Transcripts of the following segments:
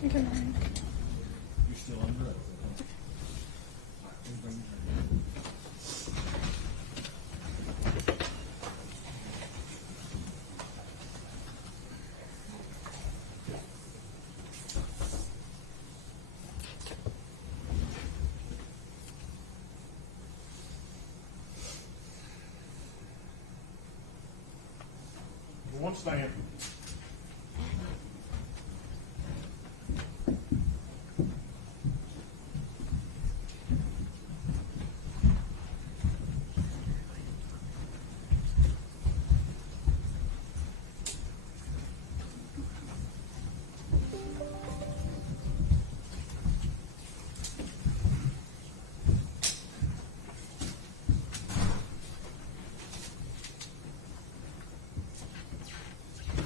Good morning. You're still under oath. One stand.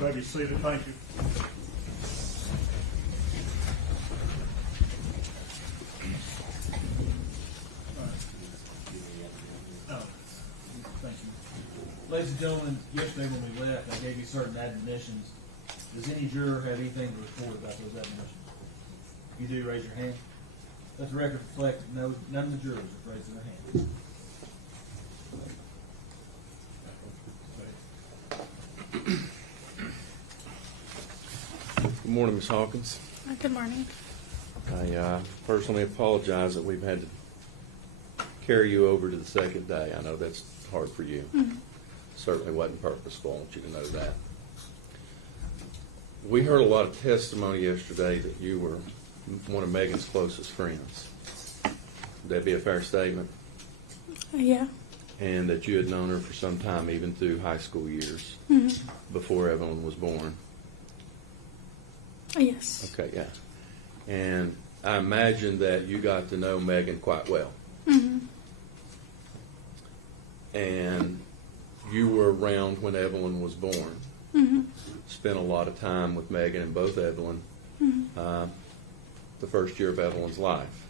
Maybe seated, thank you. Thank you. Ladies and gentlemen, yesterday when we left, I gave you certain admonitions. Does any juror have anything to report about those admonitions? If you do, raise your hand. Let the record reflect that none of the jurors have raised their hands. Good morning, Ms. Hawkins. Good morning. I personally apologize that we've had to carry you over to the second day. I know that's hard for you. Mm-hmm. Certainly wasn't purposeful. I want you to know that. We heard a lot of testimony yesterday that you were one of Megan's closest friends. Would that be a fair statement? Yeah. And that you had known her for some time, even through high school years, before Evelyn was born. Yes. Okay, yeah. And I imagine that you got to know Megan quite well. Mm-hmm. And you were around when Evelyn was born. Mm-hmm. Spent a lot of time with Megan and both Evelyn the first year of Evelyn's life.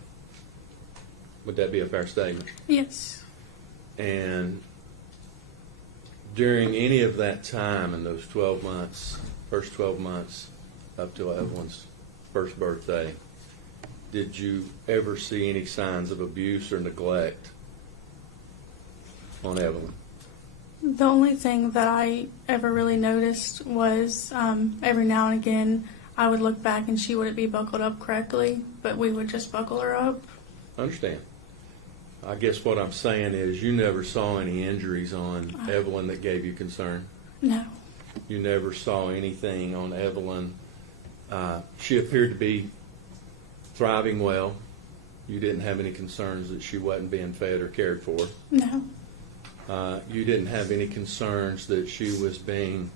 Would that be a fair statement? Yes. And during any of that time in those 12 months, first 12 months, up till Evelyn's first birthday, did you ever see any signs of abuse or neglect on Evelyn? The only thing that I ever really noticed was every now and again I would look back and she wouldn't be buckled up correctly, but we would just buckle her up. I understand. I guess what I'm saying is you never saw any injuries on Evelyn that gave you concern? No. You never saw anything on Evelyn. She appeared to be thriving well. You didn't have any concerns that she wasn't being fed or cared for. No. You didn't have any concerns that she was being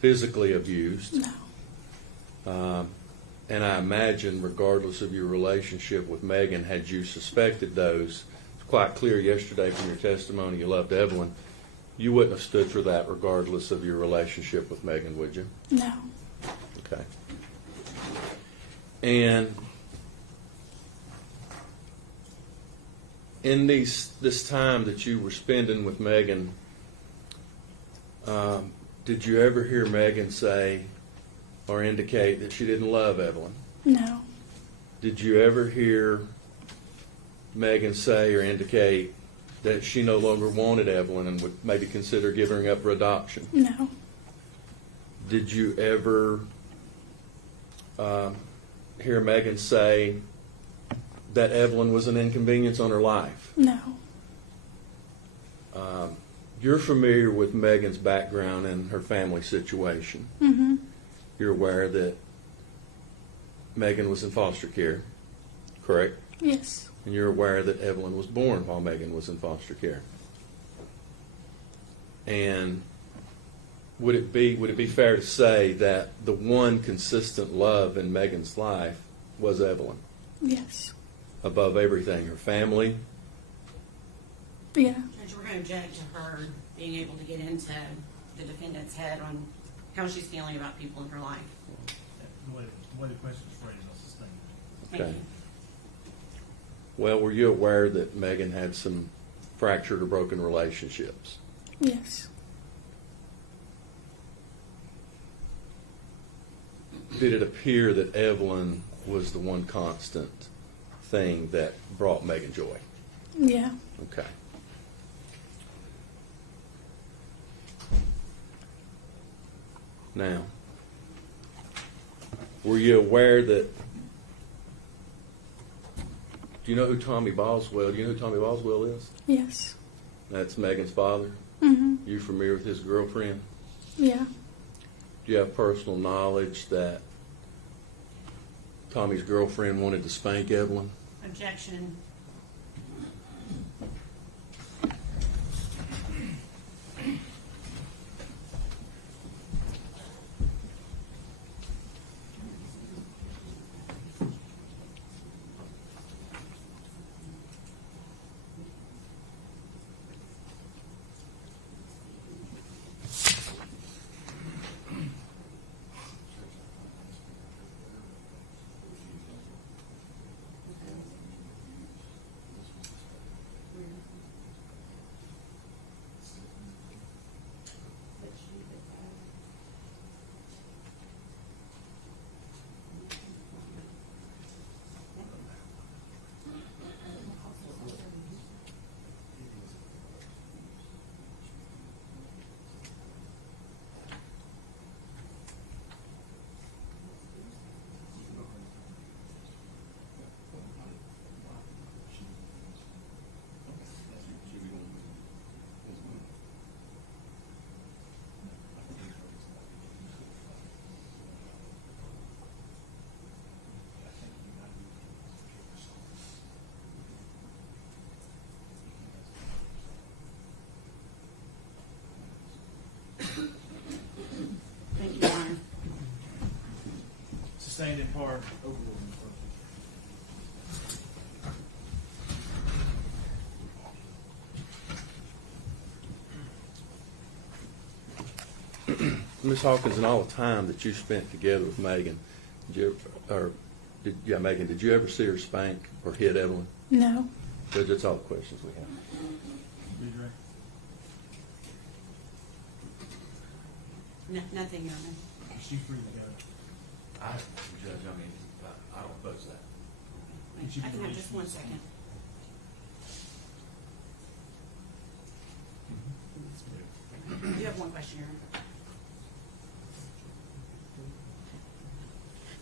physically abused. No. And I imagine, regardless of your relationship with Megan, had you suspected those, it's quite clear yesterday from your testimony you loved Evelyn, you wouldn't have stood for that regardless of your relationship with Megan, would you? No. Okay. And in this time that you were spending with Megan, did you ever hear Megan say or indicate that she didn't love Evelyn? No. Did you ever hear Megan say or indicate that she no longer wanted Evelyn and would maybe consider giving her up for adoption? No. Did you ever hear Megan say that Evelyn was an inconvenience on her life? No. You're familiar with Megan's background and her family situation. Mm-hmm. You're aware that Megan was in foster care, correct? Yes. And you're aware that Evelyn was born while Megan was in foster care. And would it be fair to say that the one consistent love in Megan's life was Evelyn? Yes. Above everything, her family? Yeah. Judge, we're going to object to her being able to get into the defendant's head on how she's feeling about people in her life. The way the question's phrased, I'll sustain it. Thank Okay. you. Well, were you aware that Megan had some fractured or broken relationships? Yes. Did it appear that Evelyn was the one constant thing that brought Megan joy. Yeah. Okay. Now, were you aware that, do you know who Tommy Boswell, do you know who Tommy Boswell is? Yes. That's Megan's father. Mm-hmm. You familiar with his girlfriend? Yeah. Do you have personal knowledge that Tommy's girlfriend wanted to spank Evelyn? Objection. Thank you, Your Honor. Sustained in part, overruled in part. Ms. Hawkins, in all the time that you spent together with Megan, Megan, did you ever see her spank or hit Evelyn? No. Judge, that's all the questions we have. Read your record. Nothing, Your Honor. Is she free to go? Judge, I don't oppose that. Can she I can have release just from one the second. You have one question, Your Honor.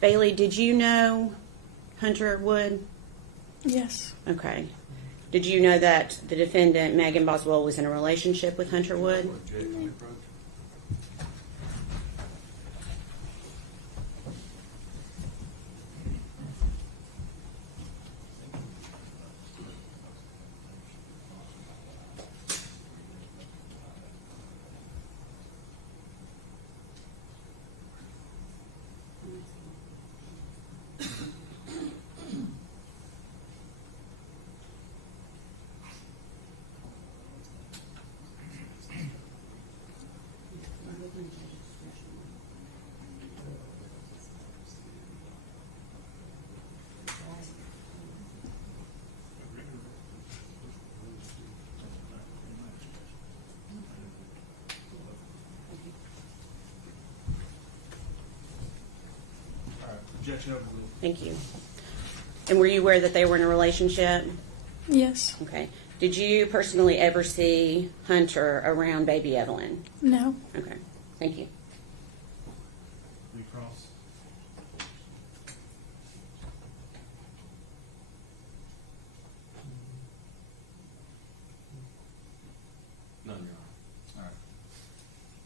Bailey, did you know Hunter Wood? Yes. Okay. Did you know that the defendant, Megan Boswell, was in a relationship with Hunter Wood? All right, objection overruled. Thank you. And were you aware that they were in a relationship? Yes. Okay. Did you personally ever see Hunter around baby Evelyn? No. Okay. Thank you. Recross. None, Your Honor. All right.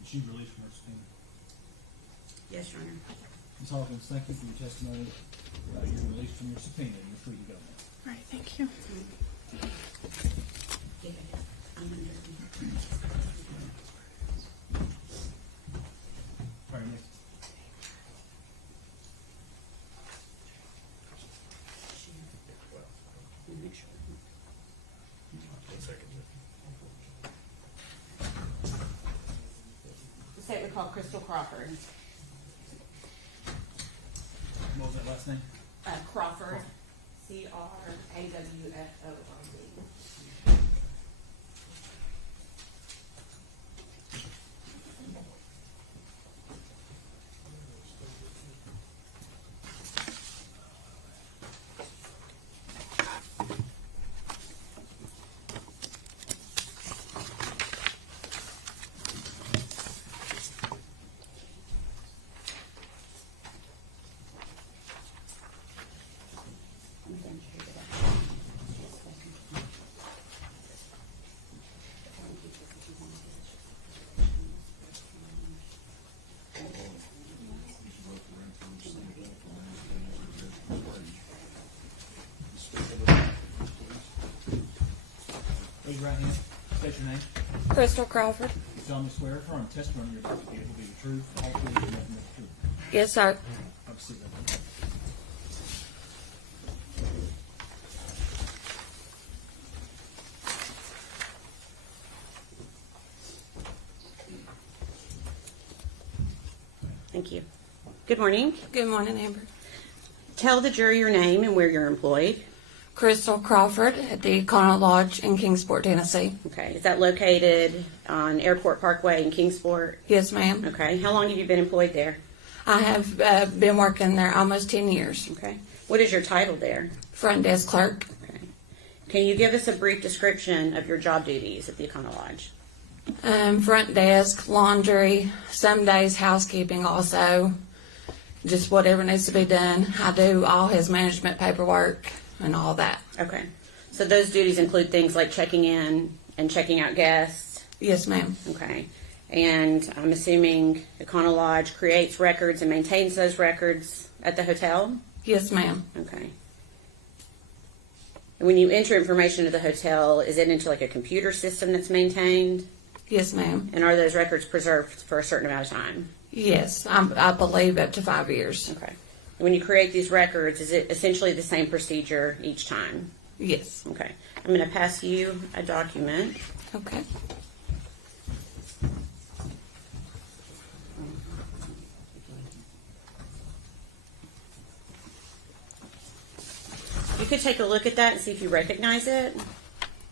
Is she released from her subpoena? Yes, Your Honor. Ms. Hawkins, thank you for your testimony. You're released from your subpoena. You're free to go now. All right. Thank you. All right, next. The state would call Crystal Crawford. What was that last name? Crawford. Crawford. your right hand. State your name. Crystal Crawford. You solemnly swear or affirm testimony you're about to give will be the truth, all truth, and nothing but the truth. Yes, sir. Have a seat. Thank you. Good morning. Good morning, Amber. Tell the jury your name and where you're employed. Crystal Crawford at the Econo Lodge in Kingsport, Tennessee. Okay. Is that located on Airport Parkway in Kingsport? Yes, ma'am. Okay. How long have you been employed there? I have been working there almost 10 years. Okay. What is your title there? Front desk clerk. Okay. Can you give us a brief description of your job duties at the Econo Lodge? Front desk, laundry, some days housekeeping also. Just whatever needs to be done. I do all his management paperwork and all that. Okay. So those duties include things like checking in and checking out guests? Yes, ma'am. Okay. And I'm assuming Econo Lodge creates records and maintains those records at the hotel? Yes, ma'am. Okay. And when you enter information to the hotel, is it into like a computer system that's maintained? Yes, ma'am. And are those records preserved for a certain amount of time? Yes, I believe up to 5 years. Okay. And when you create these records, is it essentially the same procedure each time? Yes. Okay. I'm going to pass you a document. Okay. You could take a look at that and see if you recognize it.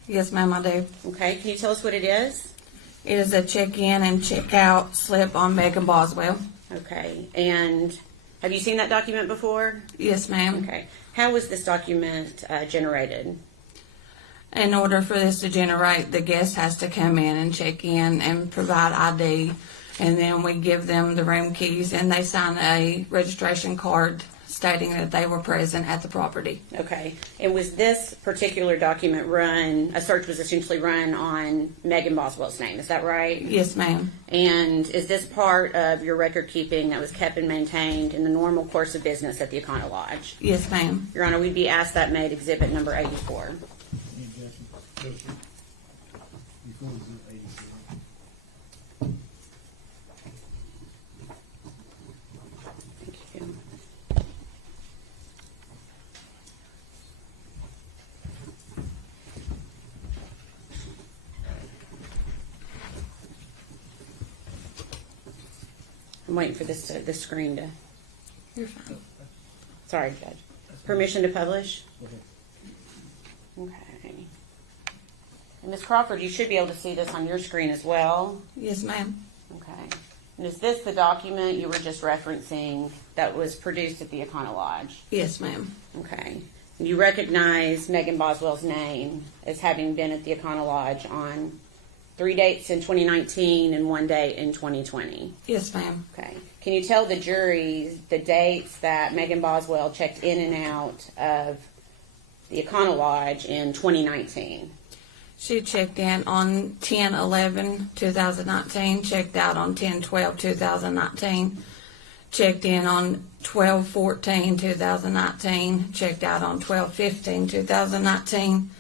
Yes, ma'am, I do. Okay. Can you tell us what it is? It is a check-in and check-out slip on Megan Boswell. Okay. And have you seen that document before? Yes, ma'am. Okay. How was this document generated? In order for this to generate, the guest has to come in and check in and provide ID, and then we give them the room keys, and they sign a registration card stating that they were present at the property. Okay. And was this particular document run, a search was essentially run on Megan Boswell's name, is that right? Yes, ma'am. And is this part of your record keeping that was kept and maintained in the normal course of business at the Econo Lodge? Yes, ma'am. Your Honor, we'd be asked that made exhibit number 84. Any objection? Before we do 84. Thank you. I'm waiting for this screen to. You're fine. Sorry, Judge. Permission to publish? Okay. Okay. And Ms. Crawford, you should be able to see this on your screen as well. Yes, ma'am. Okay. And is this the document you were just referencing that was produced at the Econo Lodge? Yes, ma'am. Okay. And you recognize Megan Boswell's name as having been at the Econo Lodge on 3 dates in 2019 and 1 date in 2020. Yes, ma'am. Okay. Can you tell the jury the dates that Megan Boswell checked in and out of the Econo Lodge in 2019? She checked in on 10/11/2019, checked out on 10/12/2019, checked in on 12/14/2019, checked out on 12/15/2019,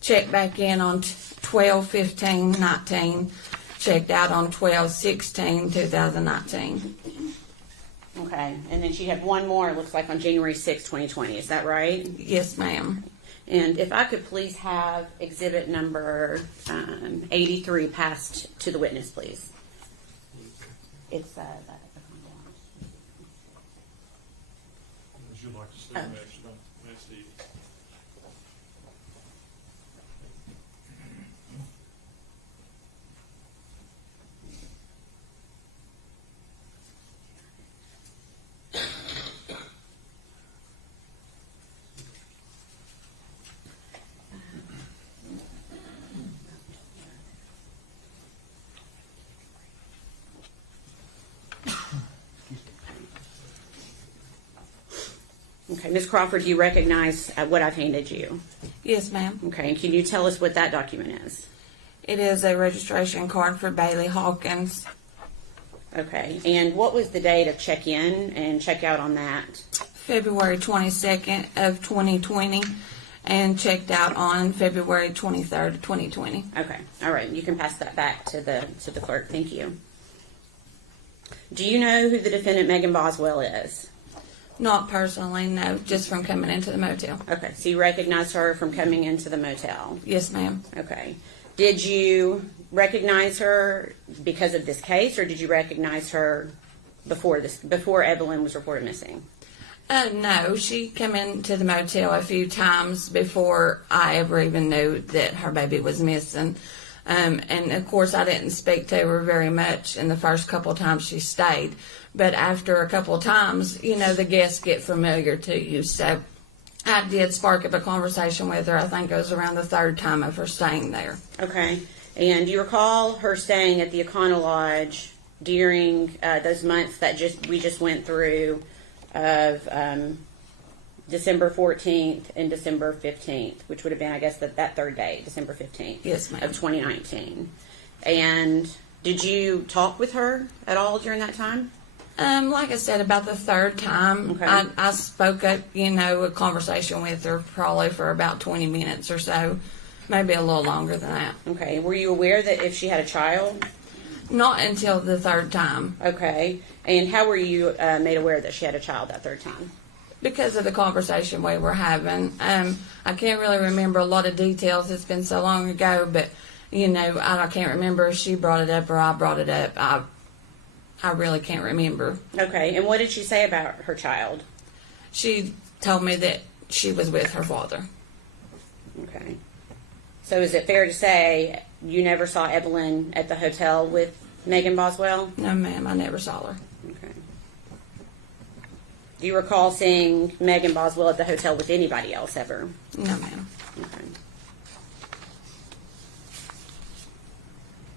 checked back in on 12/15/19, checked out on 12/16/2019. Okay. And then she had one more, it looks like, on January 6, 2020. Is that right? Yes, ma'am. And if I could please have exhibit number 83 passed to the witness, please. It's that. Would you like to see Oh. next one? That's the Okay, Ms. Crawford, do you recognize what I've handed you? Yes, ma'am. Okay, and can you tell us what that document is? It is a registration card for Bailey Hawkins. Okay, and what was the date of check-in and check-out on that? February 22nd of 2020, and checked out on February 23rd, 2020. Okay, all right, you can pass that back to the clerk, thank you. Do you know who the defendant Megan Boswell is? Not personally, no, just from coming into the motel. Okay, so you recognize her from coming into the motel? Yes, ma'am. Okay. Did you recognize her because of this case, or did you recognize her before Evelyn was reported missing? No, she came into the motel a few times before I ever even knew that her baby was missing. And of course, I didn't speak to her very much in the first couple of times she stayed. But after a couple of times, you know, the guests get familiar to you. So I did spark up a conversation with her. I think it was around the third time of her staying there. Okay. And do you recall her staying at the Econo Lodge during those months that we just went through of December 14th and December 15th, which would have been, I guess, that third day, December 15th Yes, ma'am. of 2019. And did you talk with her at all during that time? Like I said, about the third time, Okay. I spoke up, you know, a conversation with her probably for about 20 minutes or so, maybe a little longer than that. Okay. Were you aware that if she had a child? Not until the third time, Okay. And how were you made aware that she had a child that third time? because of the conversation we were having. I can't really remember a lot of details. It's been so long ago, but, you know, I can't remember if she brought it up or I brought it up. I really can't remember. Okay. And what did she say about her child? She told me that she was with her father. Okay. So is it fair to say you never saw Evelyn at the hotel with Megan Boswell? No, ma'am, I never saw her. Okay. Do you recall seeing Megan Boswell at the hotel with anybody else ever? No, ma'am. Okay.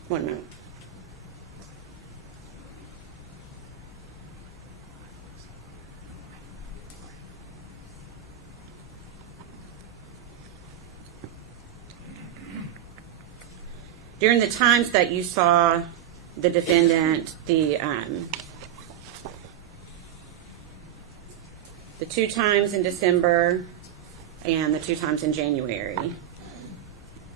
One minute. During the times that you saw the defendant, the 2 times in December and the 2 times in January,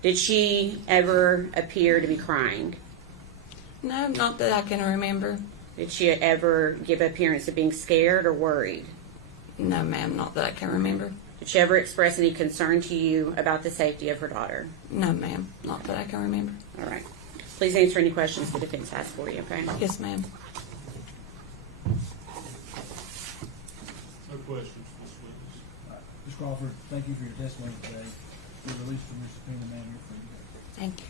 did she ever appear to be crying? No, not that I can remember. Did she ever give appearance of being scared or worried? No, ma'am, not that I can remember. Did she ever express any concern to you about the safety of her daughter? No, ma'am, not that I can remember. All right. Please answer any questions the defense has for you, okay? Yes, ma'am. No questions, Ms. Witness. Ms. Crawford, thank you for your testimony today. You're released from your subpoena, ma'am. You're free to go. Thank you.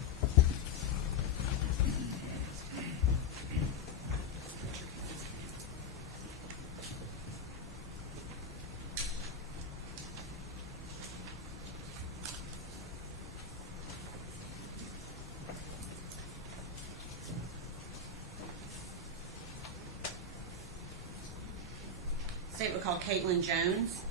State would call Caitlyn Jones.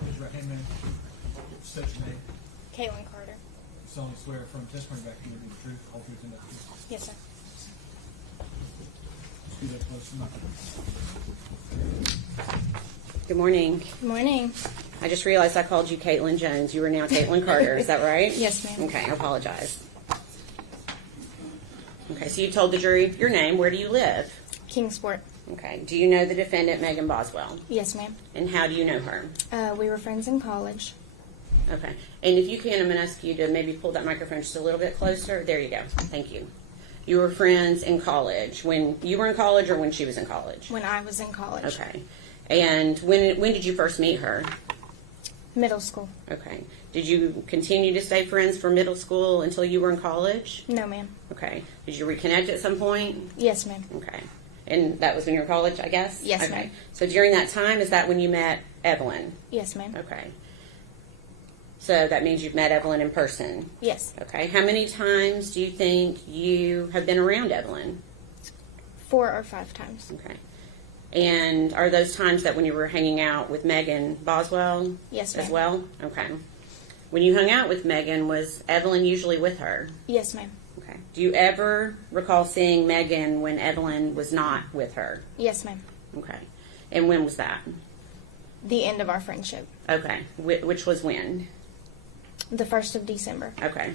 Raise your right hand, ma'am. State your name. Caitlyn Carter. Solemnly swear from testimony back here to the truth, the whole truth, and nothing but the truth. Yes, sir. Scoot up close to the microphone. Good morning. Good morning. I just realized I called you Caitlyn Jones. You are now Caitlyn Carter. Is that right? Yes, ma'am. Okay, I apologize. Okay, so you told the jury your name. Where do you live? Kingsport. Okay. Do you know the defendant, Megan Boswell? Yes, ma'am. And how do you know her? We were friends in college. Okay. And if you can, I'm going to ask you to maybe pull that microphone just a little bit closer. There you go. Thank you. You were friends in college. When you were in college or when she was in college? When I was in college. Okay. And when did you first meet her? Middle school. Okay. Did you continue to stay friends from middle school until you were in college? No, ma'am. Okay. Did you reconnect at some point? Yes, ma'am. Okay. And that was when you were in college, I guess? Yes, okay. ma'am. So during that time, is that when you met Evelyn? Yes, ma'am. Okay. So that means you've met Evelyn in person? Yes. Okay. How many times do you think you have been around Evelyn? 4 or 5 times. Okay. And are those times that when you were hanging out with Megan Boswell Yes, as ma'am. well? Okay. When you hung out with Megan, was Evelyn usually with her? Yes, ma'am. Okay. Do you ever recall seeing Megan when Evelyn was not with her? Yes, ma'am. Okay. And when was that? The end of our friendship. Okay. Which was when? The 1st of December. Okay.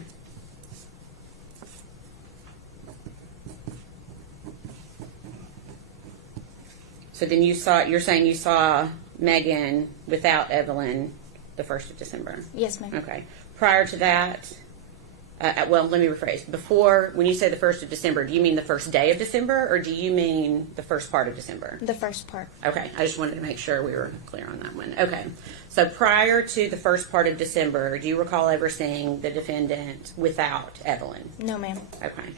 So then you're saying you saw Megan without Evelyn the 1st of December. Yes, ma'am. Okay. Prior to that, well, let me rephrase. Before, when you say the 1st of December, do you mean the first day of December, or do you mean the first part of December? The first part. Okay. I just wanted to make sure we were clear on that one. Okay. So prior to the first part of December, do you recall ever seeing the defendant without Evelyn? No, ma'am. Okay.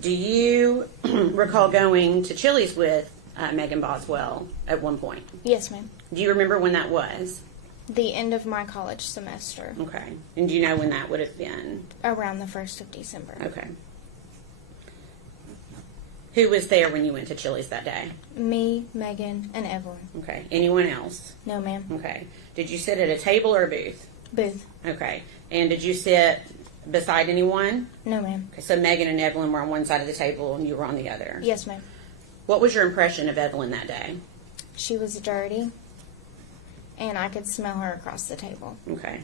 Do you recall going to Chili's with Megan Boswell at one point? Yes, ma'am. Do you remember when that was? The end of my college semester. Okay. And do you know when that would have been? Around the 1st of December. Okay. Who was there when you went to Chili's that day? Me, Megan, and Evelyn. Okay. Anyone else? No, ma'am. Okay. Did you sit at a table or a booth? Booth. Okay. And did you sit beside anyone? No, ma'am. Okay, so Megan and Evelyn were on one side of the table and you were on the other. Yes, ma'am. What was your impression of Evelyn that day? She was dirty, and I could smell her across the table. Okay.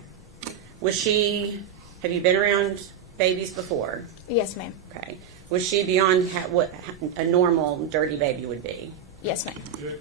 Have you been around babies before? Yes, ma'am. Okay. Was she beyond what a normal dirty baby would be? Yes, ma'am. Good.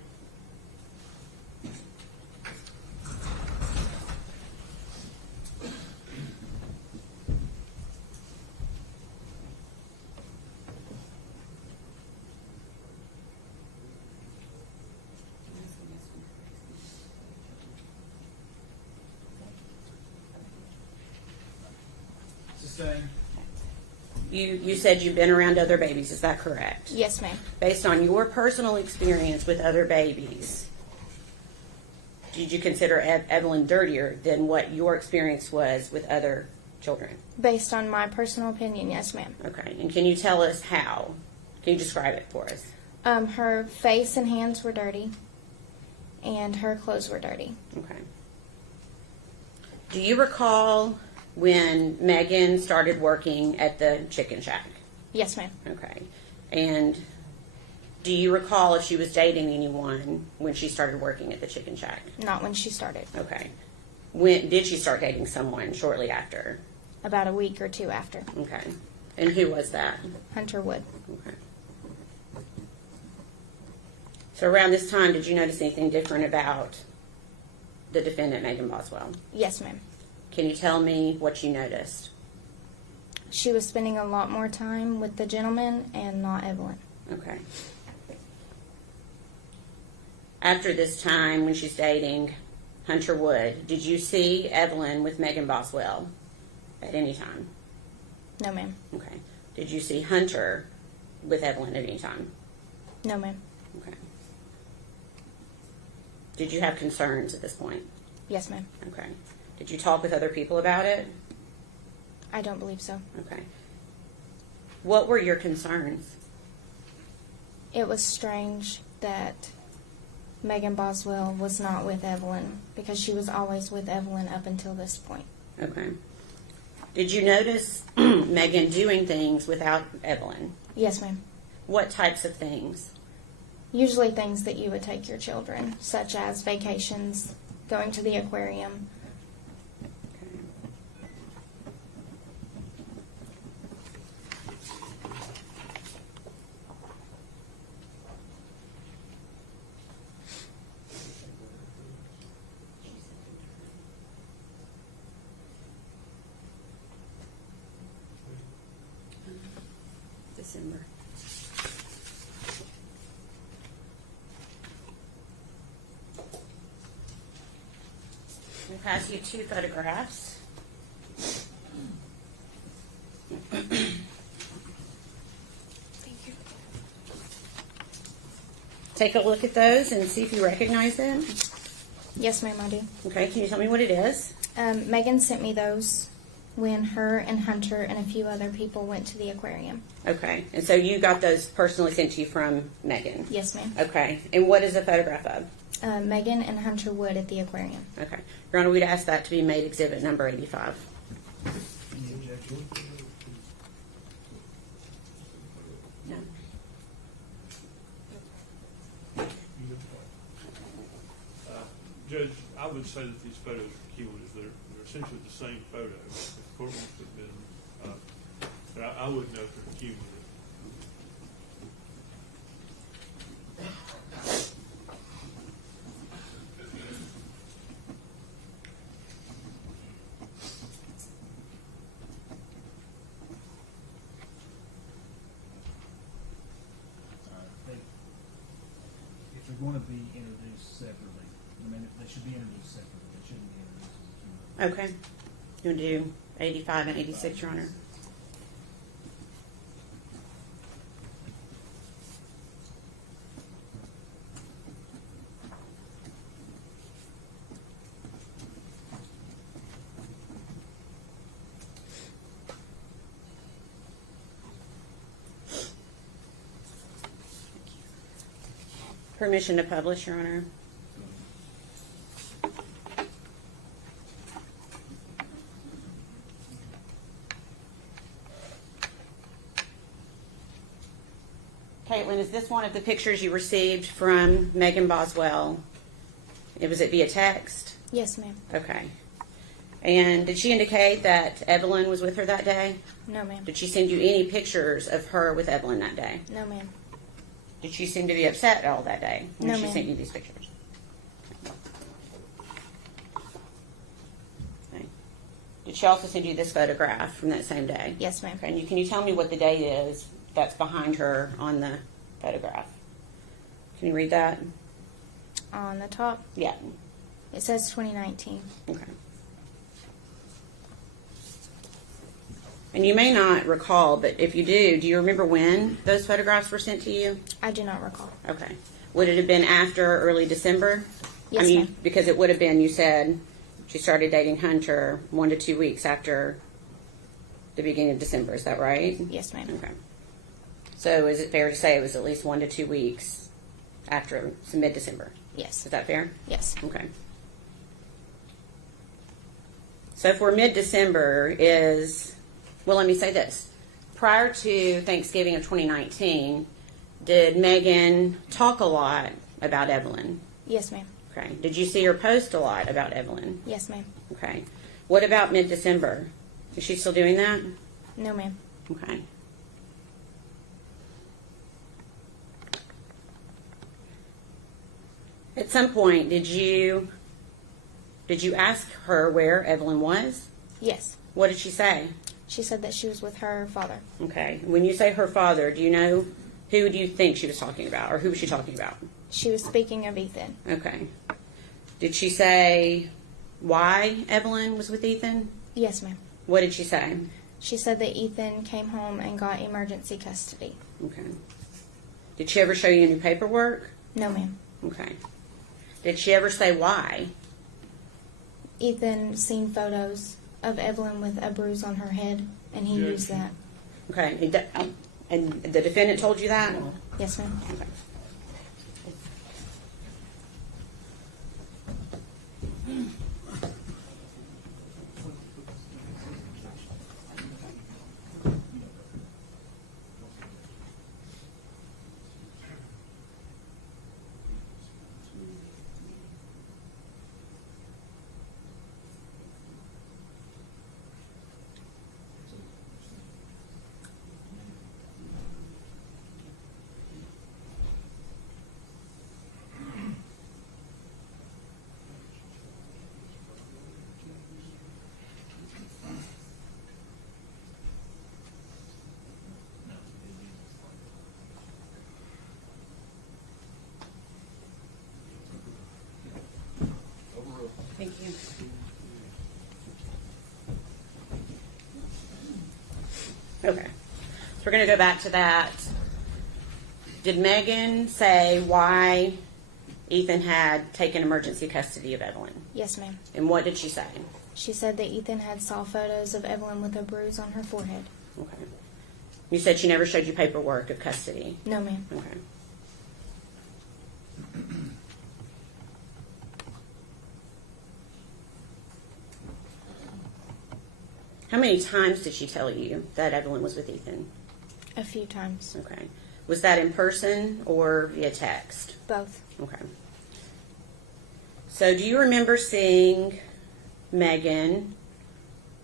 It's the same. You said you've been around other babies. Is that correct? Yes, ma'am. Based on your personal experience with other babies, did you consider Evelyn dirtier than what your experience was with other children? Based on my personal opinion, yes, ma'am. Okay. And can you tell us how? Can you describe it for us? Her face and hands were dirty, and her clothes were dirty. Okay. Do you recall when Megan started working at the chicken shack? Yes, ma'am. Okay. And do you recall if she was dating anyone when she started working at the chicken shack? Not when she started. Okay. When did she start dating someone shortly after? About a week or 2 after. Okay. And who was that? Hunter Wood. Okay. So around this time, did you notice anything different about the defendant, Megan Boswell? Yes, ma'am. Can you tell me what you noticed? She was spending a lot more time with the gentleman and not Evelyn. Okay. After this time, when she's dating Hunter Wood, did you see Evelyn with Megan Boswell at any time? No, ma'am. Okay. Did you see Hunter with Evelyn at any time? No, ma'am. Okay. Did you have concerns at this point? Yes, ma'am. Okay. Did you talk with other people about it? I don't believe so. Okay. What were your concerns? It was strange that Megan Boswell was not with Evelyn because she was always with Evelyn up until this point. Okay. Did you notice Megan doing things without Evelyn? Yes, ma'am. What types of things? Usually things that you would take your children, such as vacations, going to the aquarium. December. We'll pass you 2 photographs. Thank you. Take a look at those and see if you recognize them. Yes, ma'am, I do. Okay, can you tell me what it is? Megan sent me those when her and Hunter and a few other people went to the aquarium. Okay, and so you got those personally sent to you from Megan? Yes, ma'am. Okay, and what is a photograph of? Megan and Hunter Wood at the aquarium. Okay, Your Honor, we'd ask that to be made exhibit number 85. Any objection? No. Judge, I would say that these photos are cumulative. They're essentially the same photo. If the court wants to have been, but I wouldn't know if they're cumulative. If they're going to be introduced separately, I mean, they should be introduced separately. They shouldn't be introduced as a cumulative. Okay. You want to do 85 and 86, Your Honor? Permission to publish, Your Honor. Caitlyn, is this one of the pictures you received from Megan Boswell? Was it via text? Yes, ma'am. Okay. And did she indicate that Evelyn was with her that day? No, ma'am. Did she send you any pictures of her with Evelyn that day? No, ma'am. Did she seem to be upset all that day when No, she ma'am. sent you these pictures? Okay. Did she also send you this photograph from that same day? Yes, ma'am. Okay. And can you tell me what the date is that's behind her on the photograph? Can you read that? On the top, Yeah. it says 2019. Okay. And you may not recall, but if you do you remember when those photographs were sent to you? I do not recall. Okay. Would it have been after early December? Yes, I mean, ma'am. because it would have been, you said, she started dating Hunter 1 to 2 weeks after the beginning of December. Is that right? Yes, ma'am. Okay. So is it fair to say it was at least 1 to 2 weeks after mid-December? Yes. Is that fair? Yes. Okay. So for mid-December is, well, let me say this. Prior to Thanksgiving of 2019, did Megan talk a lot about Evelyn? Yes, ma'am. Okay. Did you see her post a lot about Evelyn? Yes, ma'am. Okay. What about mid-December? Is she still doing that? No, ma'am. Okay. At some point, did you ask her where Evelyn was? Yes. What did she say? She said that she was with her father. Okay. When you say her father, do you know who do you think she was talking about, or who was she talking about? She was speaking of Ethan. Okay. Did she say why Evelyn was with Ethan? Yes, ma'am. What did she say? She said that Ethan came home and got emergency custody. Okay. Did she ever show you any paperwork? No, ma'am. Okay. Did she ever say why? Ethan seen photos of Evelyn with a bruise on her head, and he Yes. used that. Okay. And the defendant told you that? Yes, ma'am. Okay. Okay. So we're going to go back to that. Did Megan say why Ethan had taken emergency custody of Evelyn? Yes, ma'am. And what did she say? She said that Ethan had saw photos of Evelyn with a bruise on her forehead. Okay. You said she never showed you paperwork of custody. No, ma'am. Okay. How many times did she tell you that Evelyn was with Ethan? A few times. Okay. Was that in person or via text? Both. Okay. So do you remember seeing Megan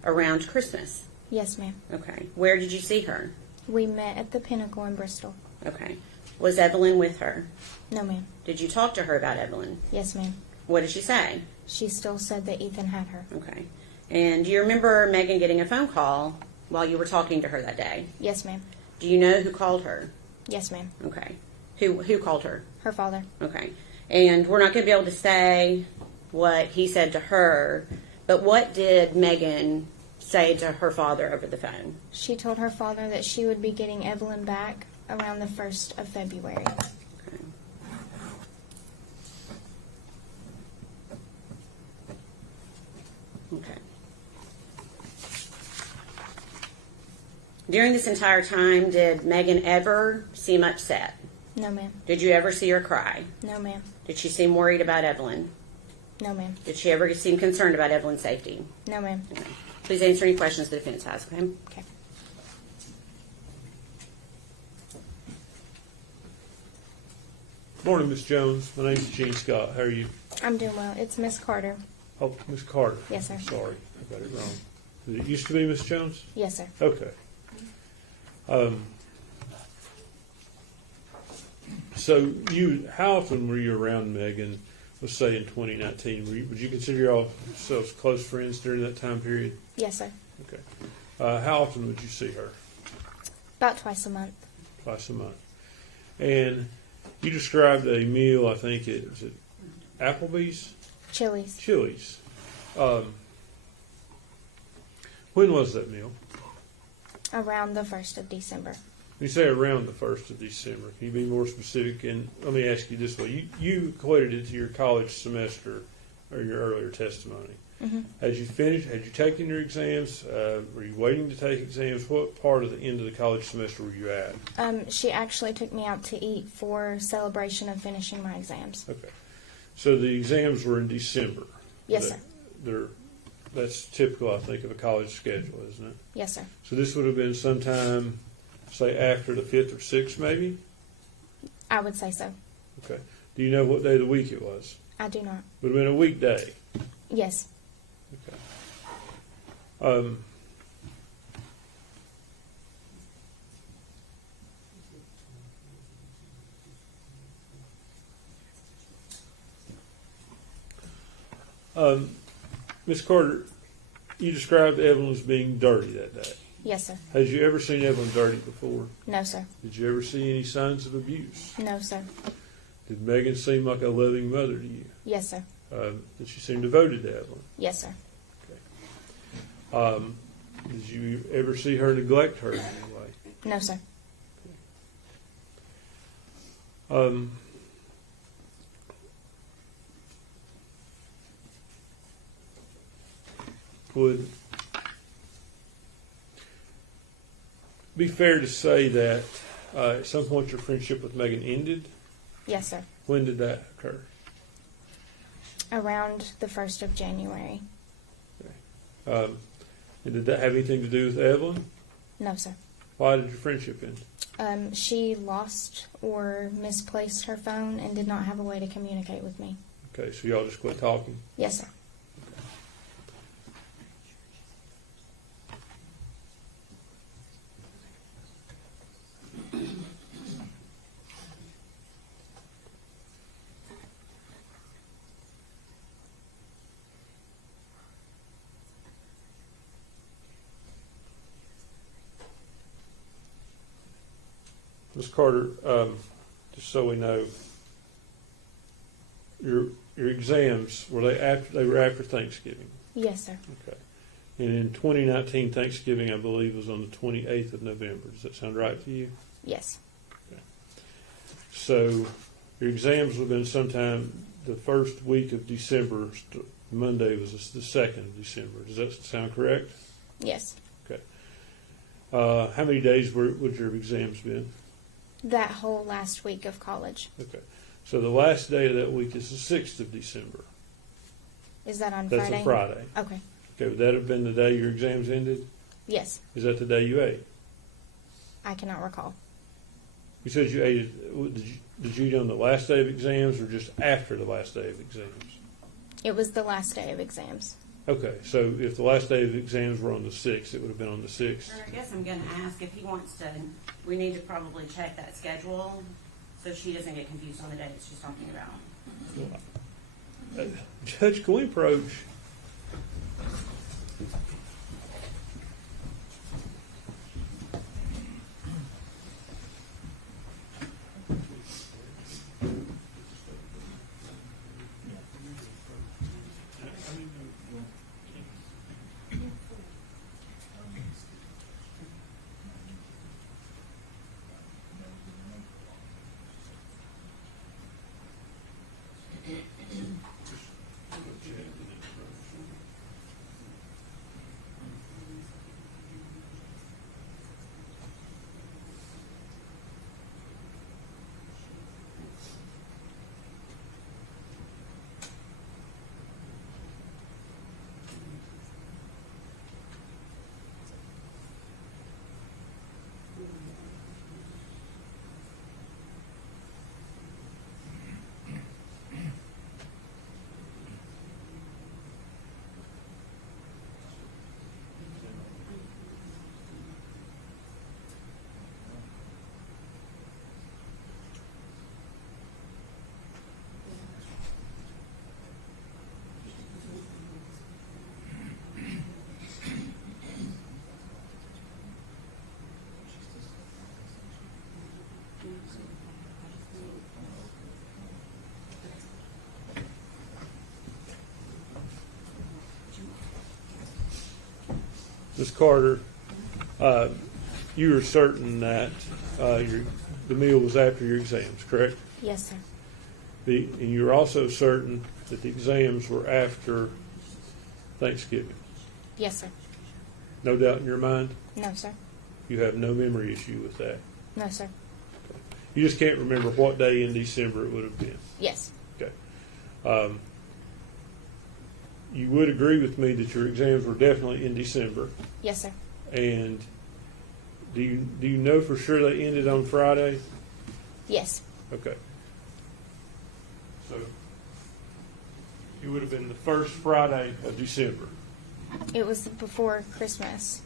around Christmas? Yes, ma'am. Okay. Where did you see her? We met at the Pinnacle in Bristol. Okay. Was Evelyn with her? No, ma'am. Did you talk to her about Evelyn? Yes, ma'am. What did she say? She still said that Ethan had her. Okay. And do you remember Megan getting a phone call while you were talking to her that day? Yes, ma'am. Do you know who called her? Yes, ma'am. Okay. Who called her? Her father. Okay. And we're not going to be able to say what he said to her, but what did Megan say to her father over the phone? She told her father that she would be getting Evelyn back around the 1st of February. Okay. Okay. During this entire time, did Megan ever seem upset? No, ma'am. Did you ever see her cry? No, ma'am. Did she seem worried about Evelyn? No, ma'am. Did she ever seem concerned about Evelyn's safety? No, ma'am. Okay. Please answer any questions the defense has, okay? Okay. Morning, Miss Jones. My name's Gene Scott. How are you? I'm doing well. It's Miss Carter. Oh, Miss Carter. Yes, sir. Sorry, I got it wrong. Did it used to be Miss Jones? Yes, sir. Okay. So how often were you around Megan, let's say in 2019? Would you consider yourselves close friends during that time period? Yes, sir. Okay. How often would you see her? About twice a month. Twice a month. And you described a meal, I think was it Applebee's? Chili's. Chili's. When was that meal? Around the 1st of December. You say around the 1st of December. Can you be more specific? And let me ask you this way. You equated it to your college semester or your earlier testimony. Mm-hmm. Had you finished? Had you taken your exams? Were you waiting to take exams? What part of the end of the college semester were you at? She actually took me out to eat for celebration of finishing my exams. Okay. So the exams were in December. Yes, sir. That's typical, I think, of a college schedule, isn't it? Yes, sir. So this would have been sometime, say, after the 5th or 6th, maybe? I would say so. Okay. Do you know what day of the week it was? I do not. Would have been a weekday. Yes. Okay. Ms. Carter, you described Evelyn as being dirty that day. Yes, sir. Had you ever seen Evelyn dirty before? No, sir. Did you ever see any signs of abuse? No, sir. Did Megan seem like a loving mother to you? Yes, sir. Did she seem devoted to Evelyn? Yes, sir. Did you ever see her neglect her in any way? No, sir. Would be fair to say that at some point your friendship with Megan ended? Yes, sir. When did that occur? Around the 1st of January. And did that have anything to do with Evelyn? No, sir. Why did your friendship end? She lost or misplaced her phone and did not have a way to communicate with me. Okay, so y'all just quit talking? Yes, sir. Ms. Carter, just so we know, your exams, were they after Thanksgiving? Yes, sir. Okay. And in 2019, Thanksgiving, I believe, was on the 28th of November. Does that sound right to you? Yes. So your exams would have been sometime the first week of December. Monday was the 2nd of December. Does that sound correct? Yes. Okay. How many days would your exams been? That whole last week of college. Okay. So the last day of that week is the 6th of December. Is that on That's Friday? a Friday. Okay. Okay, would that have been the day your exams ended? Yes. Is that the day you ate? I cannot recall. You said you ate it. Did you eat on the last day of exams or just after the last day of exams? It was the last day of exams. Okay, so if the last day of exams were on the 6th, it would have been on the 6th. I guess I'm going to ask if he wants to, we need to probably check that schedule so she doesn't get confused on the dates she's talking about. Judge, can we approach? Ms. Carter, you are certain that the meal was after your exams, correct? Yes, sir. And you're also certain that the exams were after Thanksgiving? Yes, sir. No doubt in your mind? No, sir. You have no memory issue with that? No, sir. You just can't remember what day in December it would have been? Yes. Okay. You would agree with me that your exams were definitely in December? Yes, sir. And do you know for sure they ended on Friday? Yes. Okay. So it would have been the first Friday of December. It was before Christmas.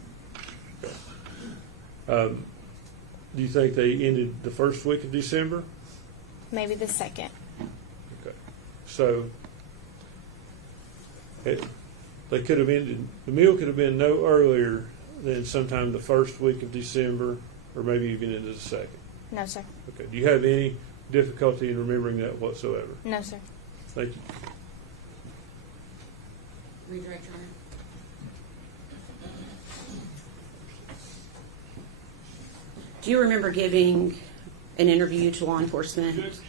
Do you think they ended the first week of December? Maybe the 2nd. Okay. So they could have ended, the meal could have been no earlier than sometime the first week of December, or maybe even into the 2nd. No, sir. Okay. Do you have any difficulty in remembering that whatsoever? No, sir. Thank you. Redirect your honor. Do you remember giving an interview to law enforcement?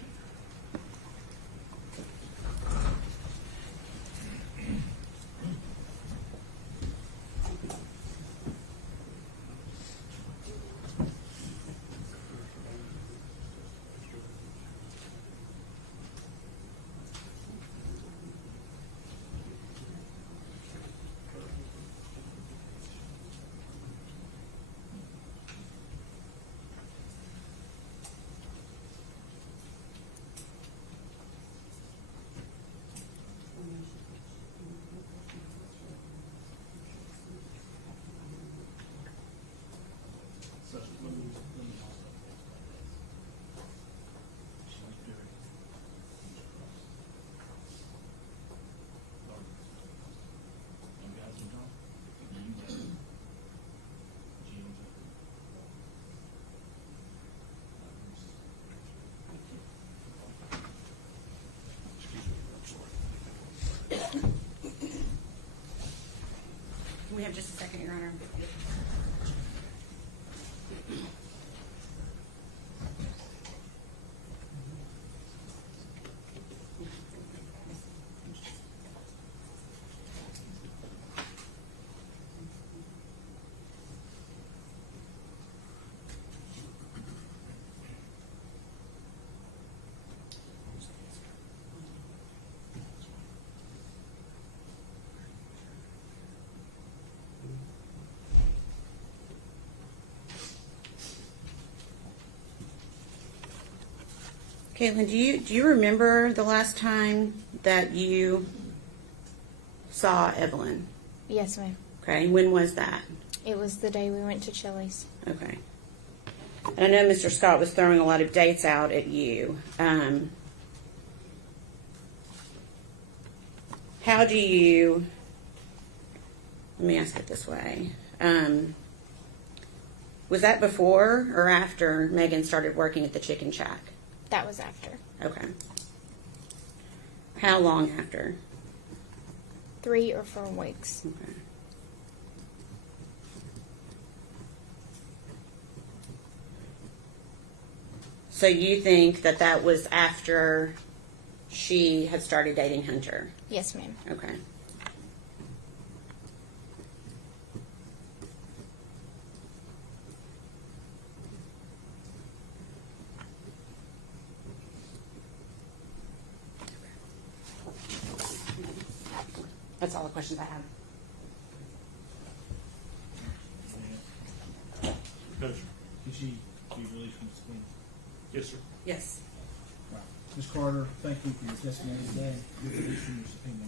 We have just a second, Your Honor. Caitlyn, do you remember the last time that you saw Evelyn? Yes, ma'am. Okay, when was that? It was the day we went to Chili's. Okay. And I know Mr. Scott was throwing a lot of dates out at you. How do you, let me ask it this way. Was that before or after Megan started working at the Chicken Shack? That was after. Okay. How long after? 3 or 4 weeks. Okay. So you think that that was after she had started dating Hunter? Yes, ma'am. Okay. That's all the questions I have. No, sir. Did she be released from subpoena? Yes, sir. Yes. Right. Ms. Carter, thank you for your testimony today. You're released from your subpoena.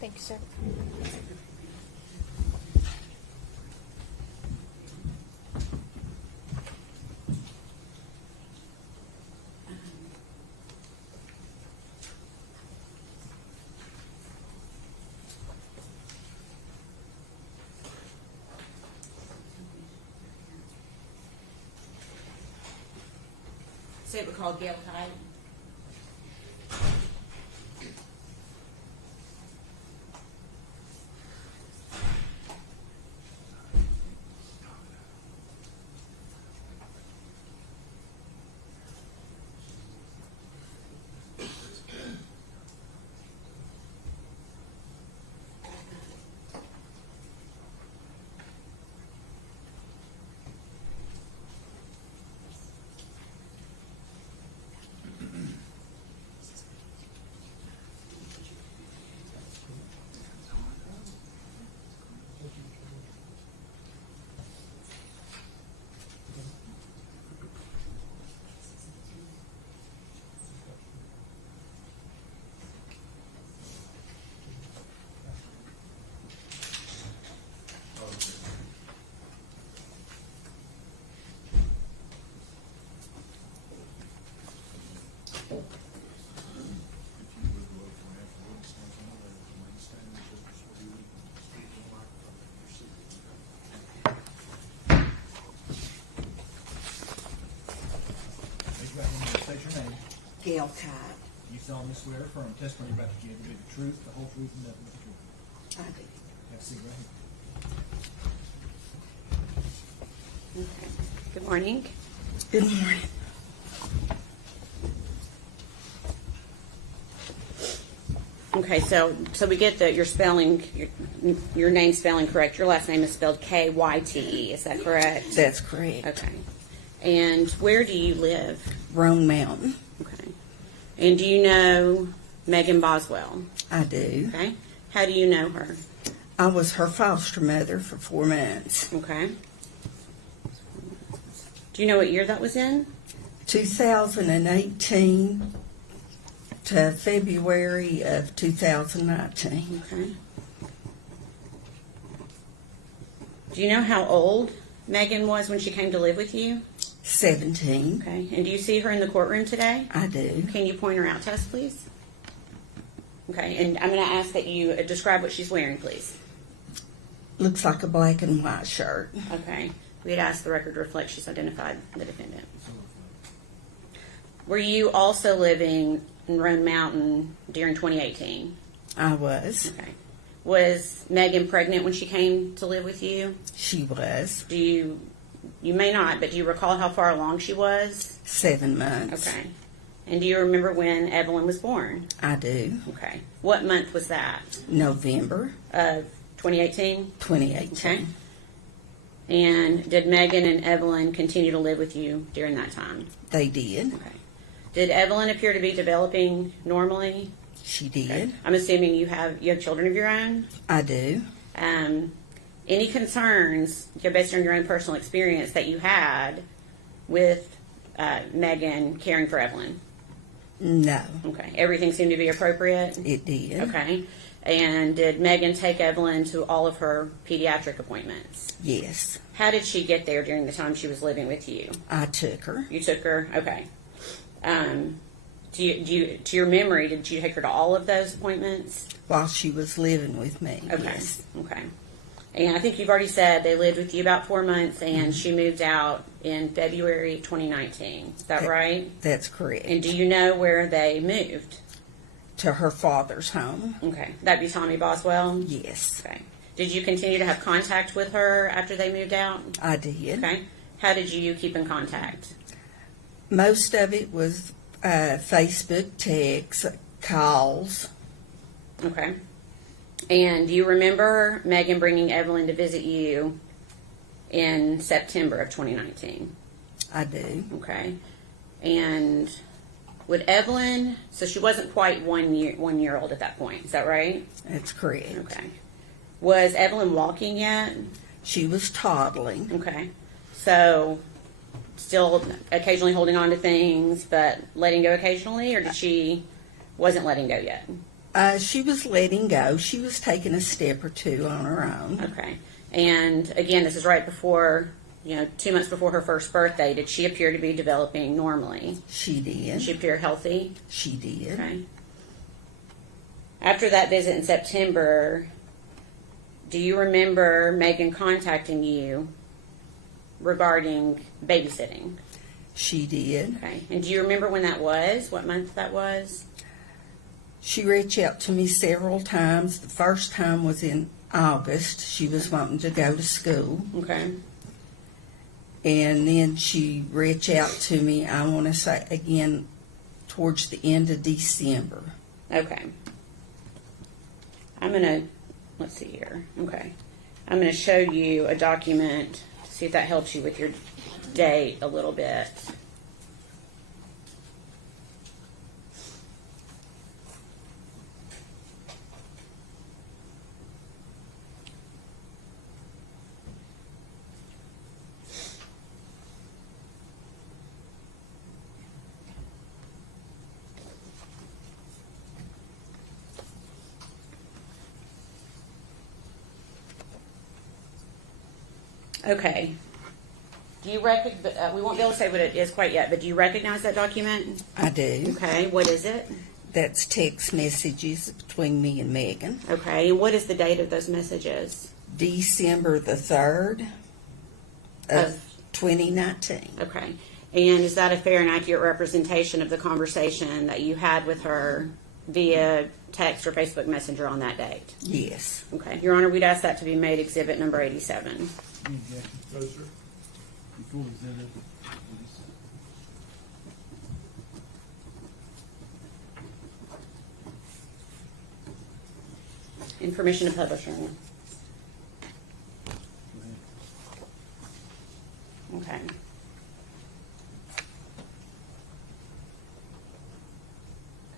Thank you, sir. Say it was called Gail Kite. State your name. Gail Kite. You solemnly swear or affirm testimony about to give the truth, the whole truth, and nothing but the truth. I do. Have a seat right here. Okay. Good morning. Good morning. Okay, so we get that you're spelling your name spelling correct. Your last name is spelled K-Y-T-E. Is that correct? That's correct. Okay. And where do you live? Roan Mountain. Okay. And do you know Megan Boswell? I do. Okay. How do you know her? I was her foster mother for 4 months. Okay. Do you know what year that was in? 2018 to February of 2019. Okay. Do you know how old Megan was when she came to live with you? 17. Okay. And do you see her in the courtroom today? I do. Can you point her out to us, please? Okay. And I'm going to ask that you describe what she's wearing, please. Looks like a black and white shirt. Okay. We had asked the record to reflect she's identified the defendant. Were you also living in Roan Mountain during 2018? I was. Okay. Was Megan pregnant when she came to live with you? She was Do you may not, but do you recall how far along she was? 7 months. Okay. And do you remember when Evelyn was born? I do. Okay. What month was that? November 2018? 2018. Okay. And did Megan and Evelyn continue to live with you during that time? They did. Okay. Did Evelyn appear to be developing normally? She did. Okay. I'm assuming you have children of your own? I do. Any concerns, based on your own personal experience, that you had with Megan caring for Evelyn? No, Okay. Everything seemed to be appropriate? it did. Okay. And did Megan take Evelyn to all of her pediatric appointments? Yes, How did she get there during the time she was living with you? I took her. You took her? Okay. To your memory, did you take her to all of those appointments? While she was living with me. Okay. Yes. Okay. And I think you've already said they lived with you about 4 months, and she moved out in February 2019. Is that right? That's correct. And do you know where they moved? To her father's home. Okay. That'd be Tommy Boswell? Yes, Okay. Did you continue to have contact with her after they moved out? I did. Okay. How did you keep in contact? Most of it was Facebook, texts, calls. Okay. And do you remember Megan bringing Evelyn to visit you in September of 2019? I do. Okay. And would Evelyn, so she wasn't quite 1 year old at that point, is that right? That's correct. Okay. Was Evelyn walking yet? She was toddling. Okay. So still occasionally holding on to things, but letting go occasionally, or did she wasn't letting go yet? She was letting go. She was taking a step or two on her own. Okay. And again, this is right before, 2 months before her first birthday. Did she appear to be developing normally? She did. Did she appear healthy? She did. Okay. After that visit in September, do you remember Megan contacting you regarding babysitting? She did. Okay. And do you remember when that was? What month that was? She reached out to me several times. The first time was in August. She was wanting to go to school. Okay. And then she reached out to me, I want to say again, towards the end of December. Okay. Let's see here. Okay. I'm going to show you a document to see if that helps you with your date a little bit. Okay. Do you we won't be able to say what it is quite yet, but do you recognize that document? I do. Okay. What is it? That's text messages between me and Megan. Okay. And what is the date of those messages? December the 3rd of 2019. Okay. And is that a fair and accurate representation of the conversation that you had with her via text or Facebook Messenger on that date? Yes. Okay. Your Honor, we'd ask that to be made exhibit number 87. Any objection? No, sir. Before we send it, In permission to publish, Your Honor. go ahead. Okay.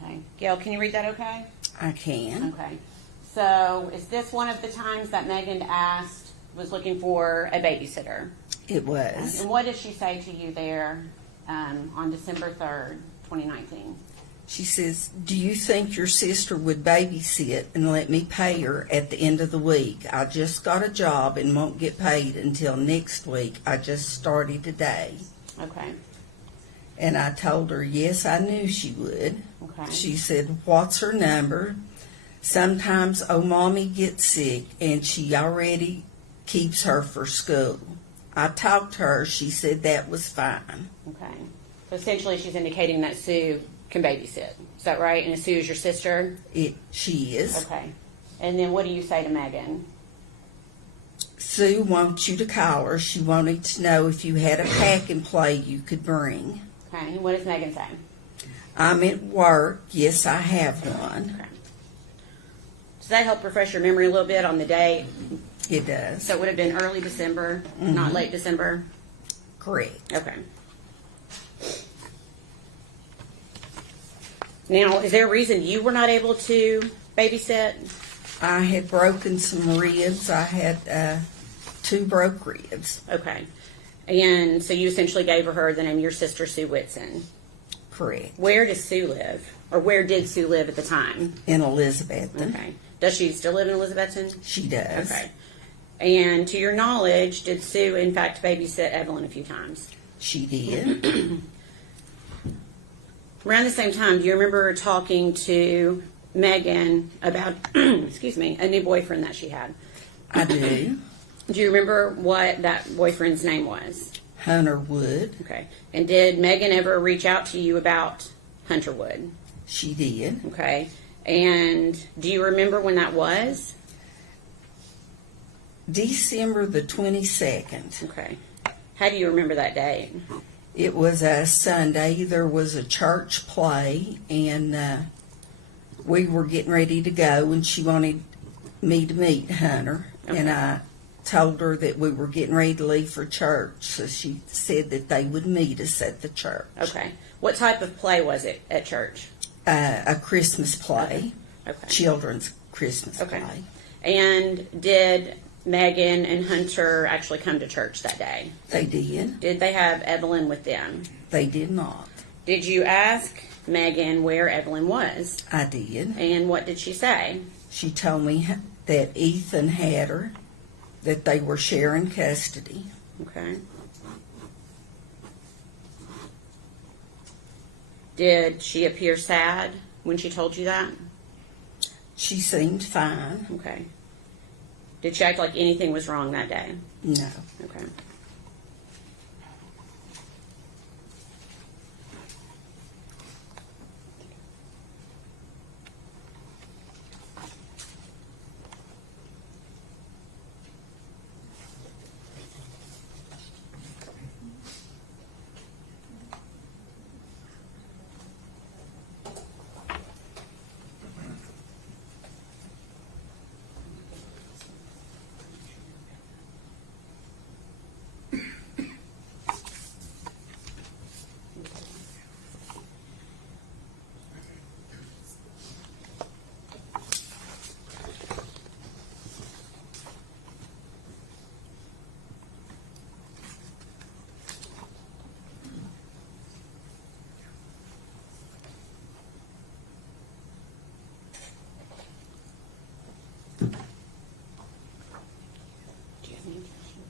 Okay. Gail, can you read that okay? I can. Okay. So is this one of the times that Megan was looking for a babysitter? It was. And what did she say to you there on December 3rd, 2019? She says, do you think your sister would babysit and let me pay her at the end of the week? I just got a job and won't get paid until next week. I just started today. Okay. And I told her, yes, I knew she would. Okay. She said, what's her number? Sometimes, mommy gets sick and she already keeps her for school. I talked to her. She said that was fine. Okay. So essentially she's indicating that Sue can babysit. Is that right? And Sue is your sister? She is. Okay. And then what do you say to Megan? Sue wants you to call her. She wanted to know if you had a pack and play you could bring. Okay, and what does Megan say? I'm at work. Yes, I have one. Okay. Does that help refresh your memory a little bit on the date? It does. So it would have been early December, not late December? Correct. Okay. Now, is there a reason you were not able to babysit? I had broken some ribs. I had 2 broke ribs. Okay. And so you essentially gave her the name of your sister, Sue Witson. Correct. Where does Sue live? Or where did Sue live at the time? In Elizabethton. Okay. Does she still live in Elizabethton? She does. Okay. And to your knowledge, did Sue, in fact, babysit Evelyn a few times? She did. Around the same time, do you remember talking to Megan about, excuse me, a new boyfriend that she had? I do. Do you remember what that boyfriend's name was? Hunter Wood. Okay. And did Megan ever reach out to you about Hunter Wood? She did. Okay. And do you remember when that was? December the 22nd. Okay. How do you remember that date? It was a Sunday. There was a church play, and we were getting ready to go, and she wanted me to meet Hunter. Okay. And I told her that we were getting ready to leave for church, so she said that they would meet us at the church. Okay. What type of play was it at church? A Christmas play. Okay. Children's Christmas Okay. play. And did Megan and Hunter actually come to church that day? They did. Did they have Evelyn with them? They did not. Did you ask Megan where Evelyn was? I did. And what did she say? She told me that Ethan had her, that they were sharing custody. Okay. Did she appear sad when she told you that? She seemed fine. Okay. Did she act like anything was wrong that day? No. Okay. Do you have any questions?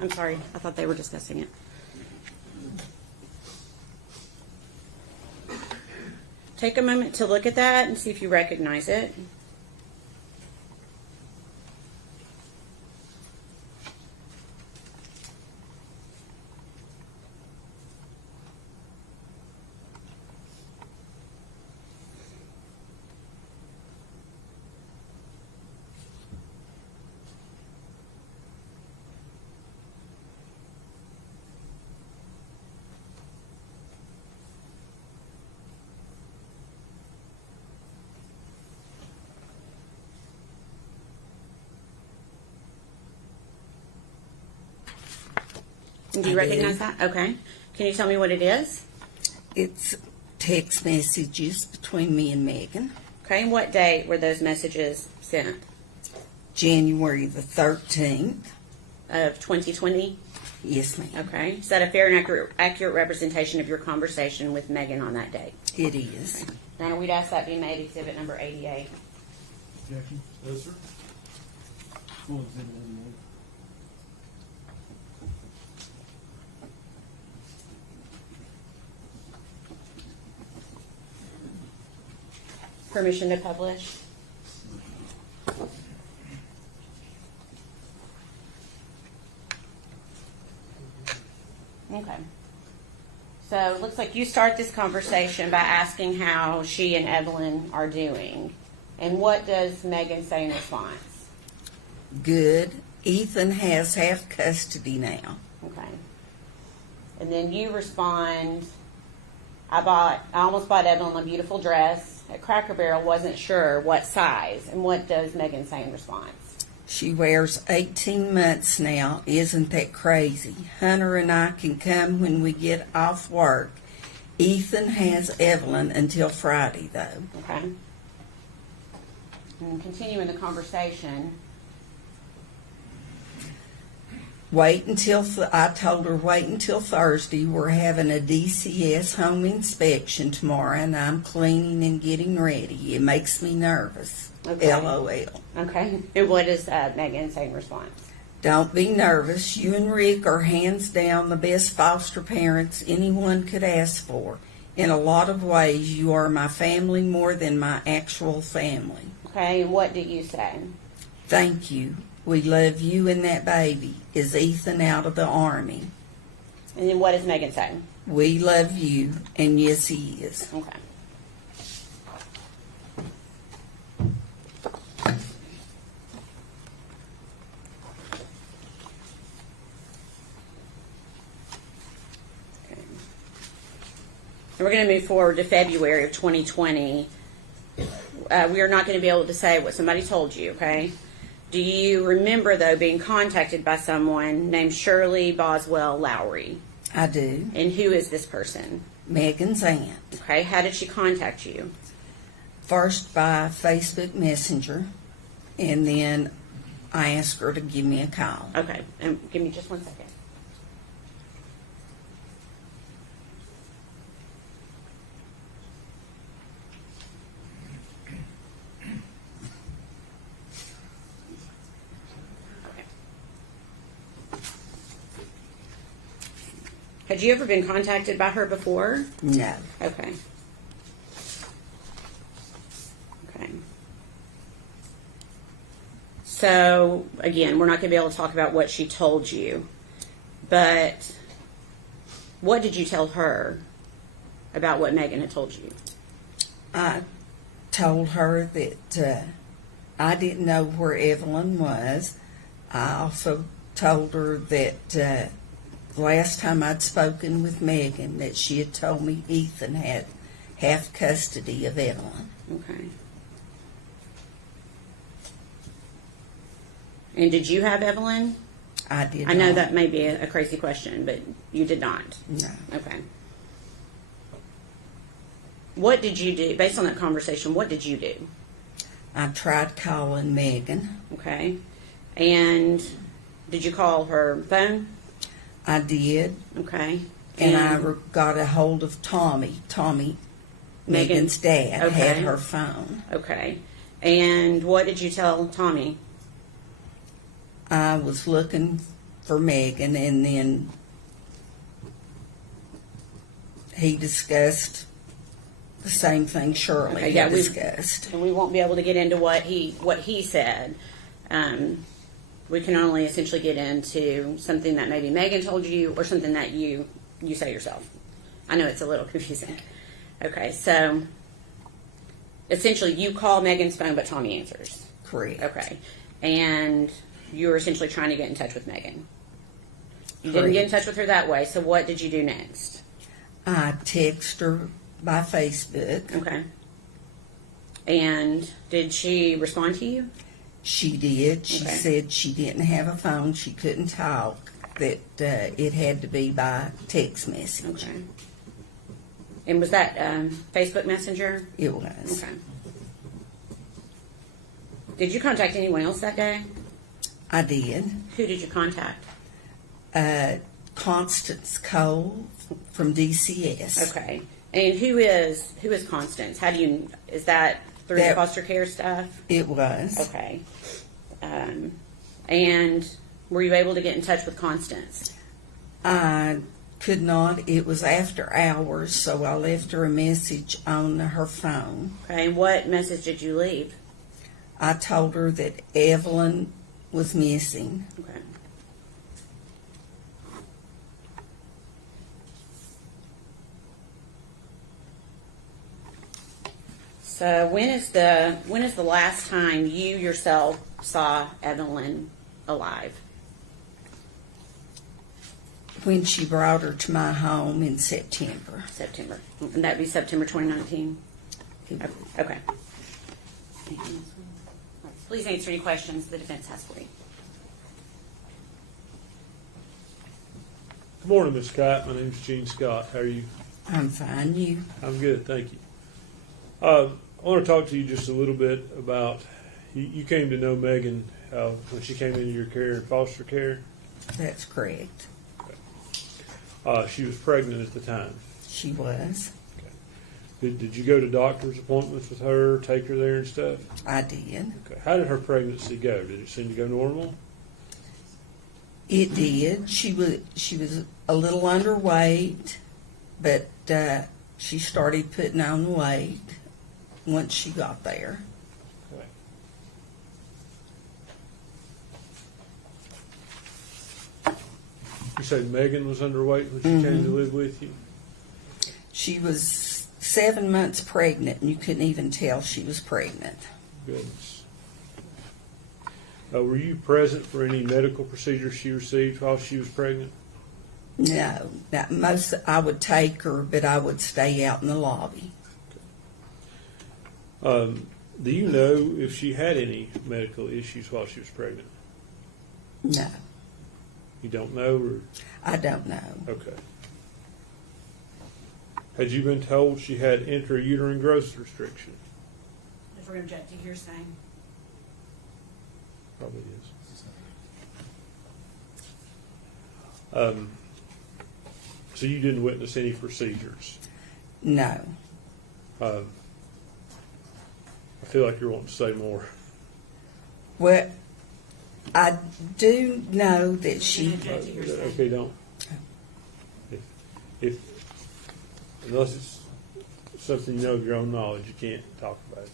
I'm sorry. I thought they were discussing it. Take a moment to look at that and see if you recognize it. Do you I recognize do. that? Okay. Can you tell me what it is? It's text messages between me and Megan. Okay. And what date were those messages sent? January the 13th. Of 2020? Yes, ma'am. Okay. Is that a fair and accurate representation of your conversation with Megan on that date? It is. Your Honor, we'd ask that be made exhibit number 88. Objection? No, sir. Full exhibit 88. Permission to publish? Okay. So it looks like you start this conversation by asking how she and Evelyn are doing. And what does Megan say in response? Good. Ethan has half custody now. Okay. And then you respond, I almost bought Evelyn a beautiful dress at Cracker Barrel, wasn't sure what size. And what does Megan say in response? She wears 18 months now. Isn't that crazy? Hunter and I can come when we get off work. Ethan has Evelyn until Friday, though. Okay. And continuing the conversation, I told her wait until Thursday. We're having a DCS home inspection tomorrow, and I'm cleaning and getting ready. It makes me nervous. Okay. LOL. okay. And what does Megan say in response? Don't be nervous. You and Rick are hands down the best foster parents anyone could ask for. In a lot of ways, you are my family more than my actual family. Okay, and what do you say? Thank you. We love you and that baby. Is Ethan out of the Army? And then what does Megan say? We love you, and yes, he is. Okay. We're going to move forward to February of 2020. We are not going to be able to say what somebody told you, okay? Do you remember, though, being contacted by someone named Shirley Boswell Lowry? I do. And who is this person? Megan's aunt. Okay, how did she contact you? First by Facebook Messenger, and then I asked her to give me a call. Okay, and give me just 1 second. Had you ever been contacted by her before? No. Okay. Okay. So, again, we're not going to be able to talk about what she told you, but what did you tell her about what Megan had told you? I told her that I didn't know where Evelyn was. I also told her that the last time I'd spoken with Megan that she had told me Ethan had half custody of Evelyn. Okay. And did you have Evelyn? I did I know not. that may be a crazy question, but you did not. No. Okay. What did you do, based on that conversation, what did you do? I tried calling Megan. Okay. And did you call her phone? I did. Okay. And I got a hold of Tommy. Tommy, Megan's dad, Okay. had her phone. Okay. And what did you tell Tommy? I was looking for Megan, and then he discussed the same thing Shirley Okay, yeah, had we- discussed. And we won't be able to get into what he said. We can only essentially get into something that maybe Megan told you or something that you say yourself. I know it's a little confusing. Okay, so essentially you call Megan's phone, but Tommy answers. Correct. Okay. And you were essentially trying to get in touch with Megan. You didn't get in touch with her that way, so what did you do next? I texted her by Facebook. Okay. And did she respond to you? She did. She Okay. said she didn't have a phone. She couldn't talk. That it had to be by text message. Okay. And was that Facebook Messenger? It was. Okay. Did you contact anyone else that day? I did. Who did you contact? Constance Cole from DCS. Okay. And who is Constance? How do you, is that through the That- foster care stuff? It was. Okay. And were you able to get in touch with Constance? I could not. It was after hours, so I left her a message on her phone. Okay. And what message did you leave? I told her that Evelyn was missing. Okay. So when is the last time you yourself saw Evelyn alive? When she brought her to my home in September. September. And that'd be September 2019? Okay. Please answer any questions the defense has for you. Good morning, Ms. Kite. My name's Gene Scott. How are you? I'm fine. You? I'm good, thank you. I want to talk to you just a little bit about, you came to know Megan when she came into your care in foster care. That's correct. She was pregnant at the time. She was. Did you go to doctor's appointments with her, take her there and stuff? I did. Okay. How did her pregnancy go? Did it seem to go normal? It did. She was a little underweight, but she started putting on weight once she got there. Okay. You said Megan was underweight when she came to live with you? She was 7 months pregnant, and you couldn't even tell she was pregnant. Goodness. Were you present for any medical procedures she received while she was pregnant? No, I would take her, but I would stay out in the lobby. Do you know if she had any medical issues while she was pregnant? No, You don't know, or I don't know. okay. Had you been told she had intrauterine growth restriction? If we're objecting, you're saying. Probably is. So you didn't witness any procedures. No. I feel like you're wanting to say more. Well, I do know that she. Okay, don't. If unless it's something you know of your own knowledge, you can't talk about it.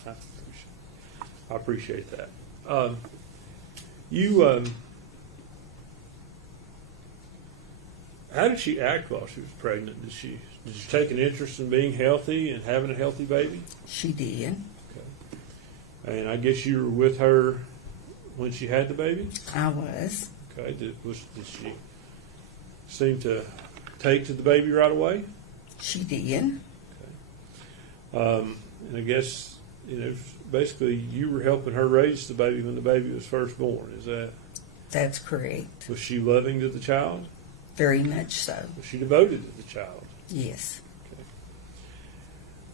I appreciate that. How did she act while she was pregnant? Did you take an interest in being healthy and having a healthy baby? She did. Okay. And I guess you were with her when she had the baby? I was. Okay. Did she seem to take to the baby right away? She did. And I guess, basically you were helping her raise the baby when the baby was first born. Is that? That's correct. Was she loving to the child? Very much so. Was she devoted to the child? Yes.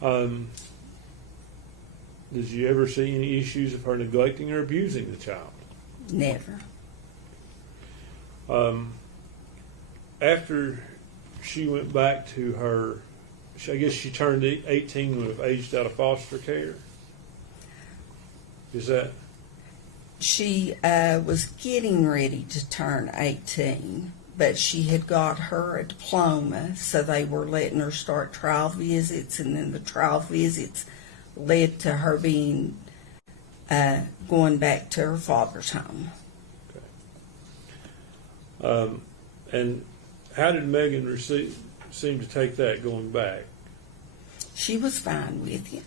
Did you ever see any issues of her neglecting or abusing the child? Never. After she went back to her, I guess she turned 18 when aged out of foster care. Is that? She was getting ready to turn 18, but she had got her a diploma, so they were letting her start trial visits, and then the trial visits led to her being going back to her father's home. Okay. And how did Megan seem to take that going back? She was fine with you.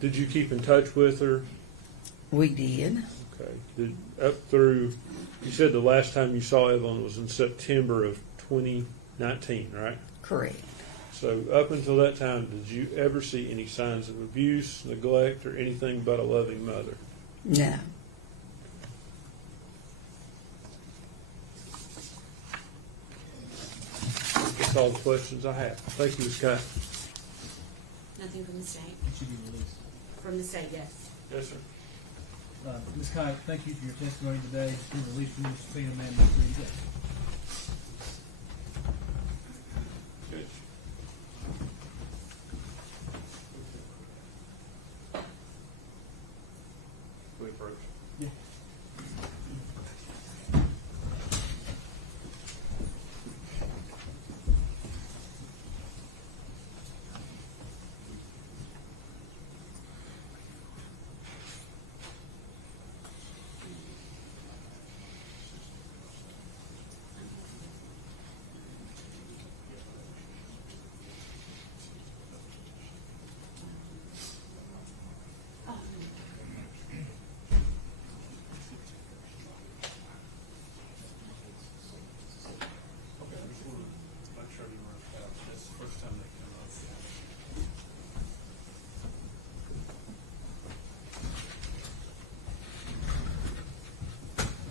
Did you keep in touch with her? We did. Okay. Up through, you said the last time you saw Evelyn was in September of 2019, right? Correct. So up until that time, did you ever see any signs of abuse, neglect, or anything but a loving mother? No. That's all the questions I have. Thank you, Ms. Kite. Nothing from the state. Should be released. From the state, yes. Yes, sir. Ms. Kite, thank you for your testimony today. To release from your subpoena, ma'am, Ms. Reed. Good. We approach. Yeah. Okay, I just want to make sure you weren't out. That's the first time they come up.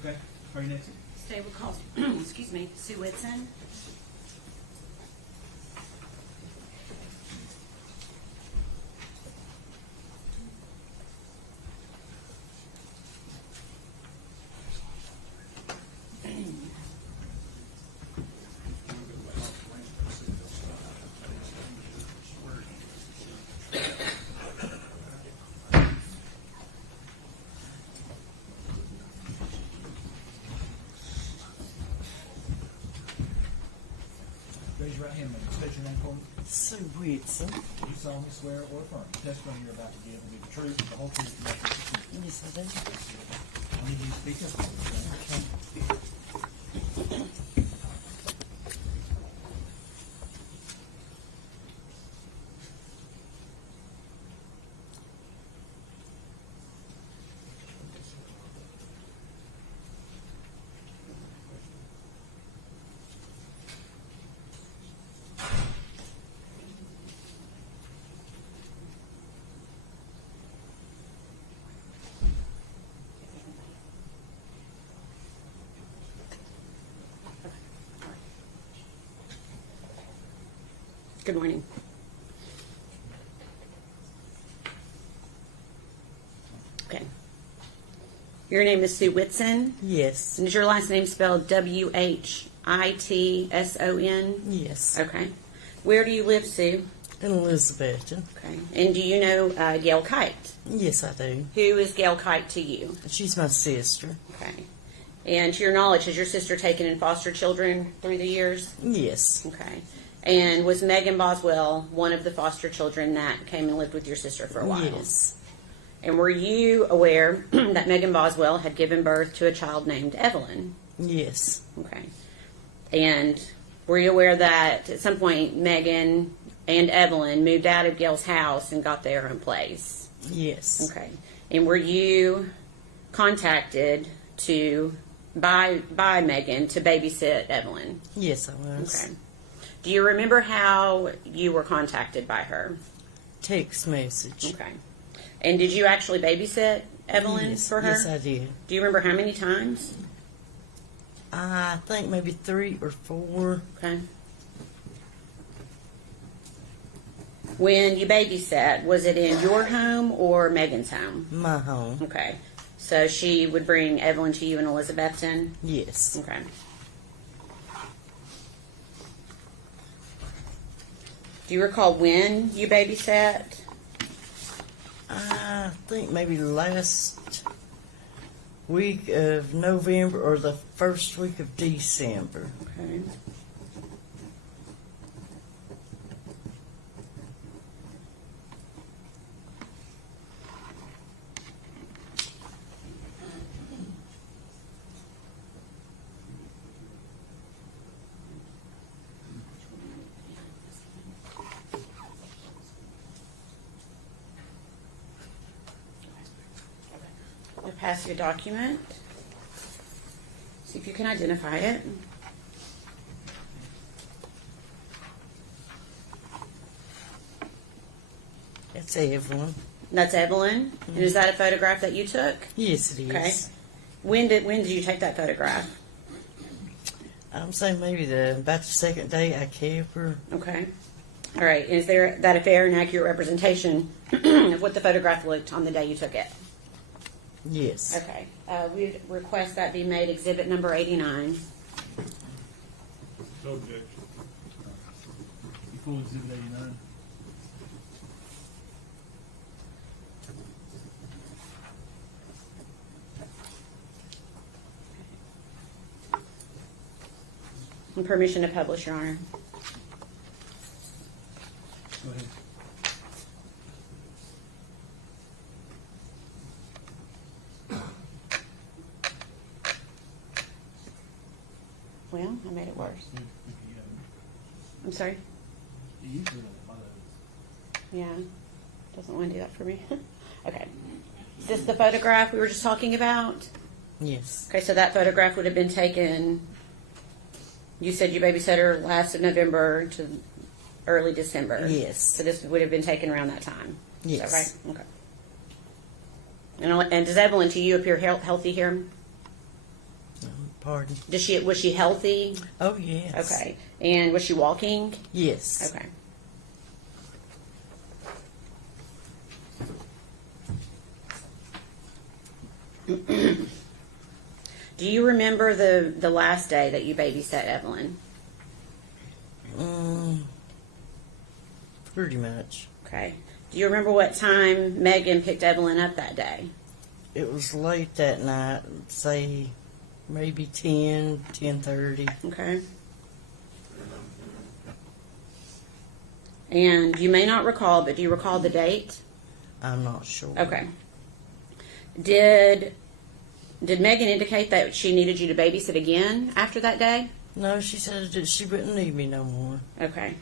Okay, are you next? State will call, excuse me, Sue Witson. Raise your right hand, ma'am. State your name for me. Sue Witson. Do you solemnly swear or affirm the testimony you're about to give will be the truth, the whole truth, and nothing but the truth? Yes, I do. I need you to speak up. Okay. Good morning. Okay. Your name is Sue Whitson, Yes. and is your last name spelled Whitson? Yes. Okay. Where do you live, Sue? In Elizabethton. Okay. And do you know Gail Kite? Yes, I do. Who is Gail Kite to you? She's my sister. Okay. And to your knowledge, has your sister taken in foster children through the years? Yes. Okay. And was Megan Boswell one of the foster children that came and lived with your sister for a while? Yes. And were you aware that Megan Boswell had given birth to a child named Evelyn? Yes. Okay. And were you aware that at some point Megan and Evelyn moved out of Gail's house and got their own place? Yes. Okay. And were you contacted by Megan to babysit Evelyn? Yes, I was. Okay. Do you remember how you were contacted by her? Text message. Okay. And did you actually babysit Evelyn Yes. for her? Yes, I did. Do you remember how many times? I think maybe 3 or 4. Okay. When you babysat, was it in your home or Megan's home? My home. Okay. So she would bring Evelyn to you in Elizabethton? Yes. Okay. Do you recall when you babysat? I think maybe last week of November or the first week of December. Okay. I'll pass you a document. See if you can identify it. That's Evelyn. That's Evelyn. And is that a photograph that you took? Yes, it is. Okay. When did you take that photograph? I'm saying maybe about the second day I kept her. Okay. All right, is there that a fair and accurate representation of what the photograph looked on the day you took it? Yes. Okay, we request that be made exhibit number 89. No objection. You pull exhibit 89. And permission to publish, Your Honor. Go ahead. Well, I made it worse. I'm sorry? You usually don't follow it. Yeah, doesn't want to do that for me. Okay. Is this the photograph we were just talking about? Yes. Okay, so that photograph would have been taken, you said you babysat her last of November to early December. Yes. So this would have been taken around that time. Yes. Is that right? Okay. And does Evelyn to you appear healthy here? Pardon? Was she healthy? Oh, yes. Okay. And was she walking? Yes. Okay. Do you remember the last day that you babysat Evelyn? Pretty much. Okay. Do you remember what time Megan picked Evelyn up that day? It was late that night, say maybe 10:30. Okay. And you may not recall, but do you recall the date? I'm not sure. Okay. Did Megan indicate that she needed you to babysit again after that day? No, she said that she wouldn't need me no more. Okay.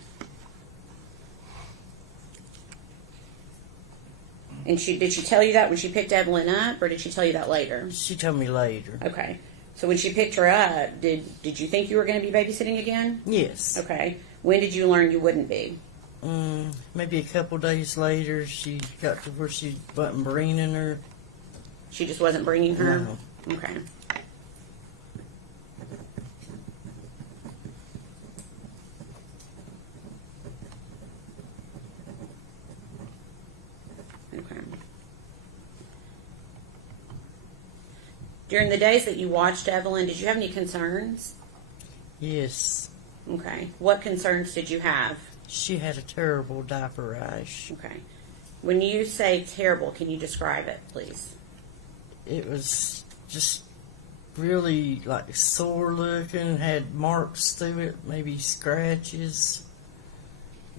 And did she tell you that when she picked Evelyn up, or did she tell you that later? She told me later. Okay. So when she picked her up, did you think you were going to be babysitting again? Yes. Okay. When did you learn you wouldn't be? Maybe a couple days later, she got to where she wasn't bringing her. She just wasn't bringing her? No. Okay. Okay. During the days that you watched Evelyn, did you have any concerns? Yes. Okay. What concerns did you have? She had a terrible diaper rash. Okay. When you say terrible, can you describe it, please? It was just really like sore looking, had marks through it, maybe scratches.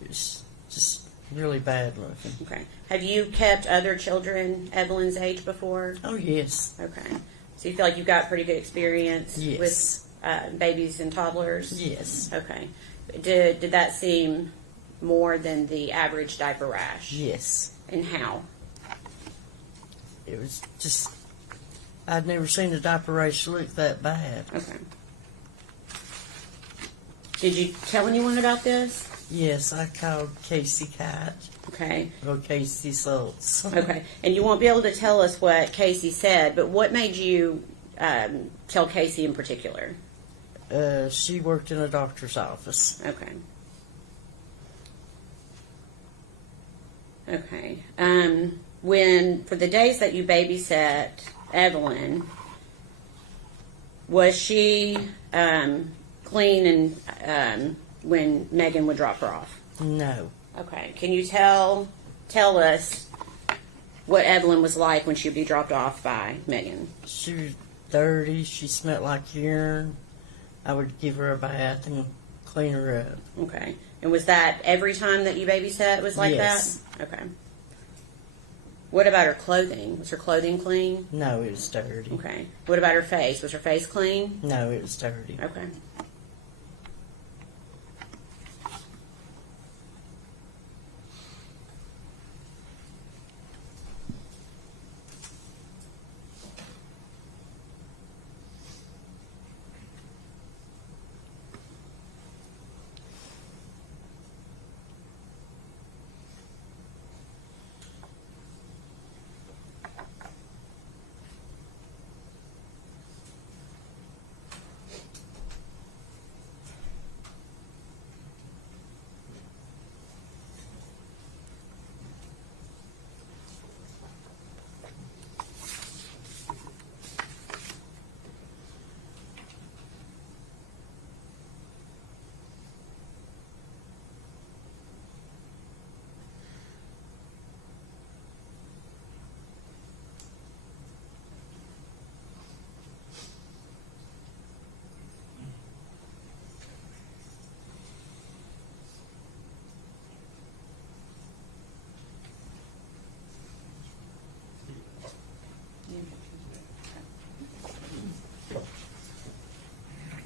It was just really bad looking. Okay. Have you kept other children Evelyn's age before? Oh, yes. Okay. So you feel like you've got pretty good experience Yes. with babies and toddlers? Yes. Okay. Did that seem more than the average diaper rash? Yes. And how? It was just, I'd never seen a diaper rash look that bad. Okay. Did you tell anyone about this? Yes, I called Casey Kite, Okay. or Casey Schultz. Okay. And you won't be able to tell us what Casey said, but what made you tell Casey in particular? She worked in a doctor's office. Okay. Okay. When, for the days that you babysat Evelyn, was she clean and when Megan would drop her off? No. Okay. Can you tell us what Evelyn was like when she would be dropped off by Megan? She was dirty. She smelled like urine. I would give her a bath and clean her up. Okay. And was that every time that you babysat was like Yes. that? Okay. What about her clothing? Was her clothing clean? No, it was dirty. Okay. What about her face? Was her face clean? No, it was dirty. Okay.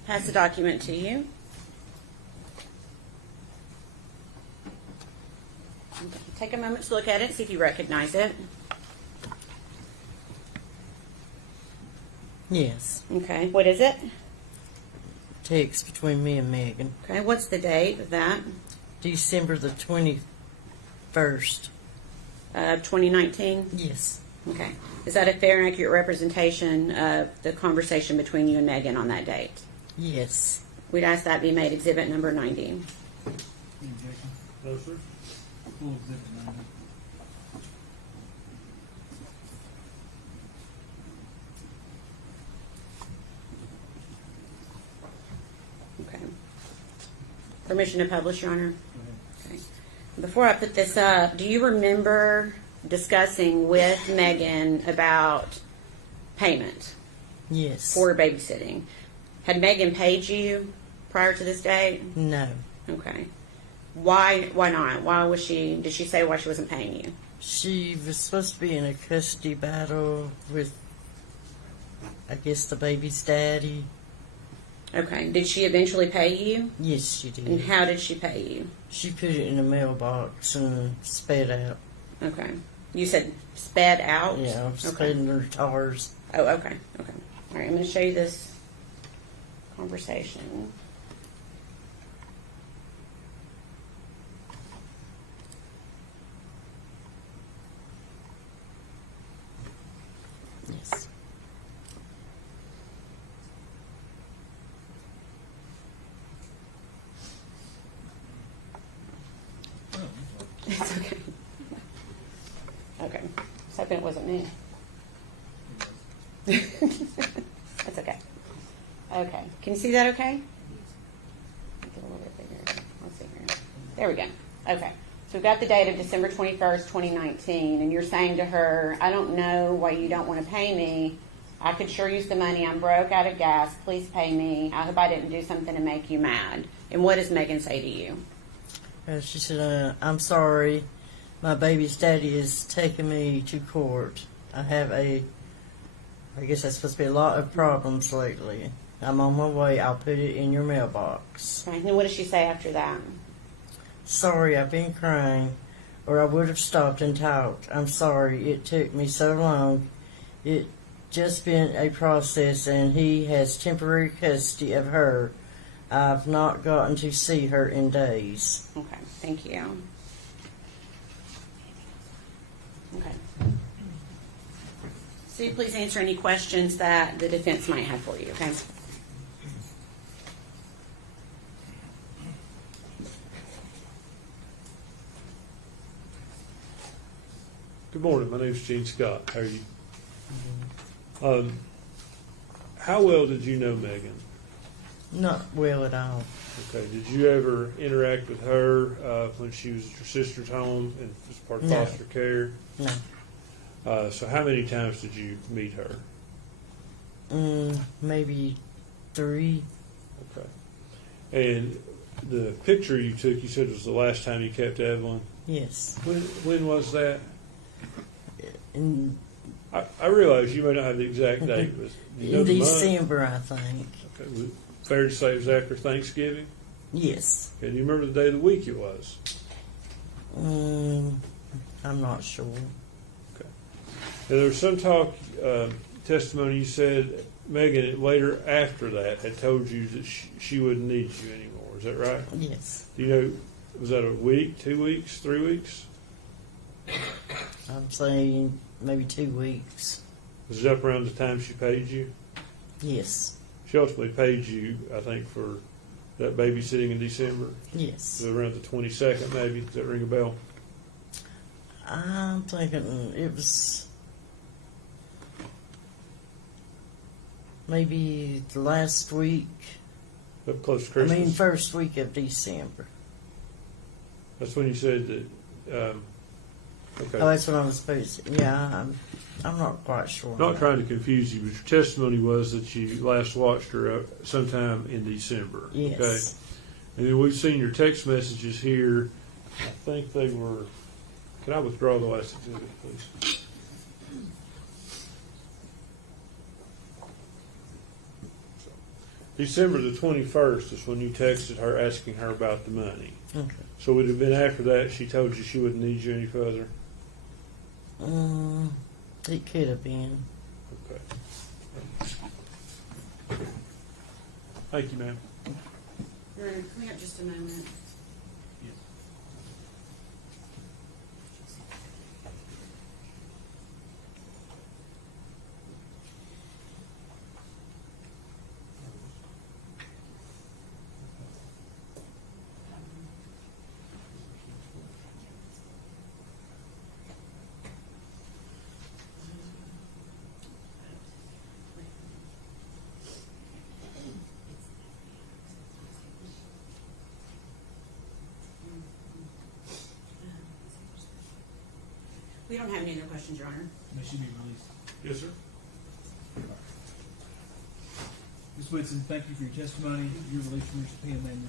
pass the document to you. Take a moment to look at it, see if you recognize it. Yes. Okay, what is it? Text between me and Megan. Okay, what's the date of that? December the 21st. 2019? Yes. Okay. Is that a fair and accurate representation of the conversation between you and Megan on that date? Yes. We'd ask that be made exhibit number 90. Any objection? No, sir. Full exhibit 90. Okay. Permission to publish, Your Honor? Go ahead. Okay. Before I put this up, do you remember discussing with Megan about payment Yes. for babysitting? Had Megan paid you prior to this date? No. Okay. Why not? Did she say why she wasn't paying you? She was supposed to be in a custody battle with, I guess, the baby's daddy. Okay. Did she eventually pay you? Yes, she did. And how did she pay you? She put it in a mailbox and sped out. Okay. You said sped out? Yeah, sped in her tars. Oh, okay. Okay. All right. I'm going to show you this conversation. Yes. It's okay. Okay. I was hoping it wasn't me. That's okay. Okay. Can you see that okay? Make it a little bit bigger. Let's see here. There we go. Okay. So we've got the date of December 21st, 2019, and you're saying to her, I don't know why you don't want to pay me. I could sure use the money. I'm broke, out of gas. Please pay me. I hope I didn't do something to make you mad. And what does Megan say to you? She said, I'm sorry. My baby's daddy is taking me to court. I guess that's supposed to be a lot of problems lately. I'm on my way. I'll put it in your mailbox. Okay. And what does she say after that? Sorry, I've been crying, or I would have stopped and talked. I'm sorry. It took me so long. It just been a process, and he has temporary custody of her. I've not gotten to see her in days. Okay. Thank you. Okay. Sue, please answer any questions that the defense might have for you, okay? Good morning. My name's Gene Scott. How are you? How well did you know Megan? Not well at all. Okay. Did you ever interact with her when she was at your sister's home and was part of No. foster care? No. So how many times did you meet her? Maybe 3. Okay. And the picture you took, you said was the last time you kept Evelyn. Yes. When was that? In, I realize you may not have the exact date, but you know in the month? December, I think. Okay. Was it fair to say it was after Thanksgiving? Yes. Okay. Do you remember the day of the week it was? I'm not sure. Okay. Now, there was some talk, testimony you said Megan later after that had told you that she wouldn't need you anymore. Is that right? Yes. Do you know, was that a week, 2 weeks, 3 weeks? I'm saying maybe 2 weeks. Was it up around the time she paid you? Yes. She ultimately paid you, I think, for that babysitting in December. Yes. So around the 22nd, maybe. Does that ring a bell? I'm thinking it was maybe the last week. Up close to Christmas? I mean, first week of December. That's when you said that, okay. Oh, that's what I was supposed to. Yeah, I'm not quite sure. Not trying to confuse you, but your testimony was that you last watched her sometime in December. Yes. Okay. And then we've seen your text messages here. I think they were. Can I withdraw the last exhibit, please? December the 21st is when you texted her asking her about the money. Okay. So would it have been after that she told you she wouldn't need you any further? It could have been. Okay. Thank you, ma'am. Can we have just a moment? We don't have any other questions, Your Honor. May she be released. Yes, sir. Ms. Whitson, thank you for your testimony. You're released from your subpoena, ma'am.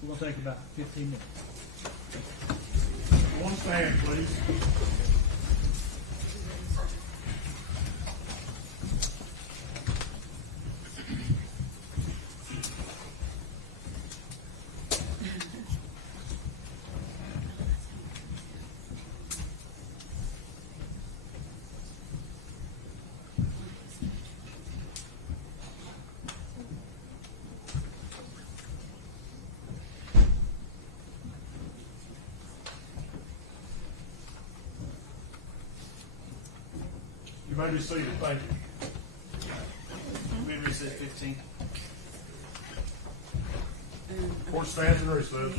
We're going to take about 15 minutes. One stand, please. You may be seated. Thank you. We recess 15. Court stands in recess.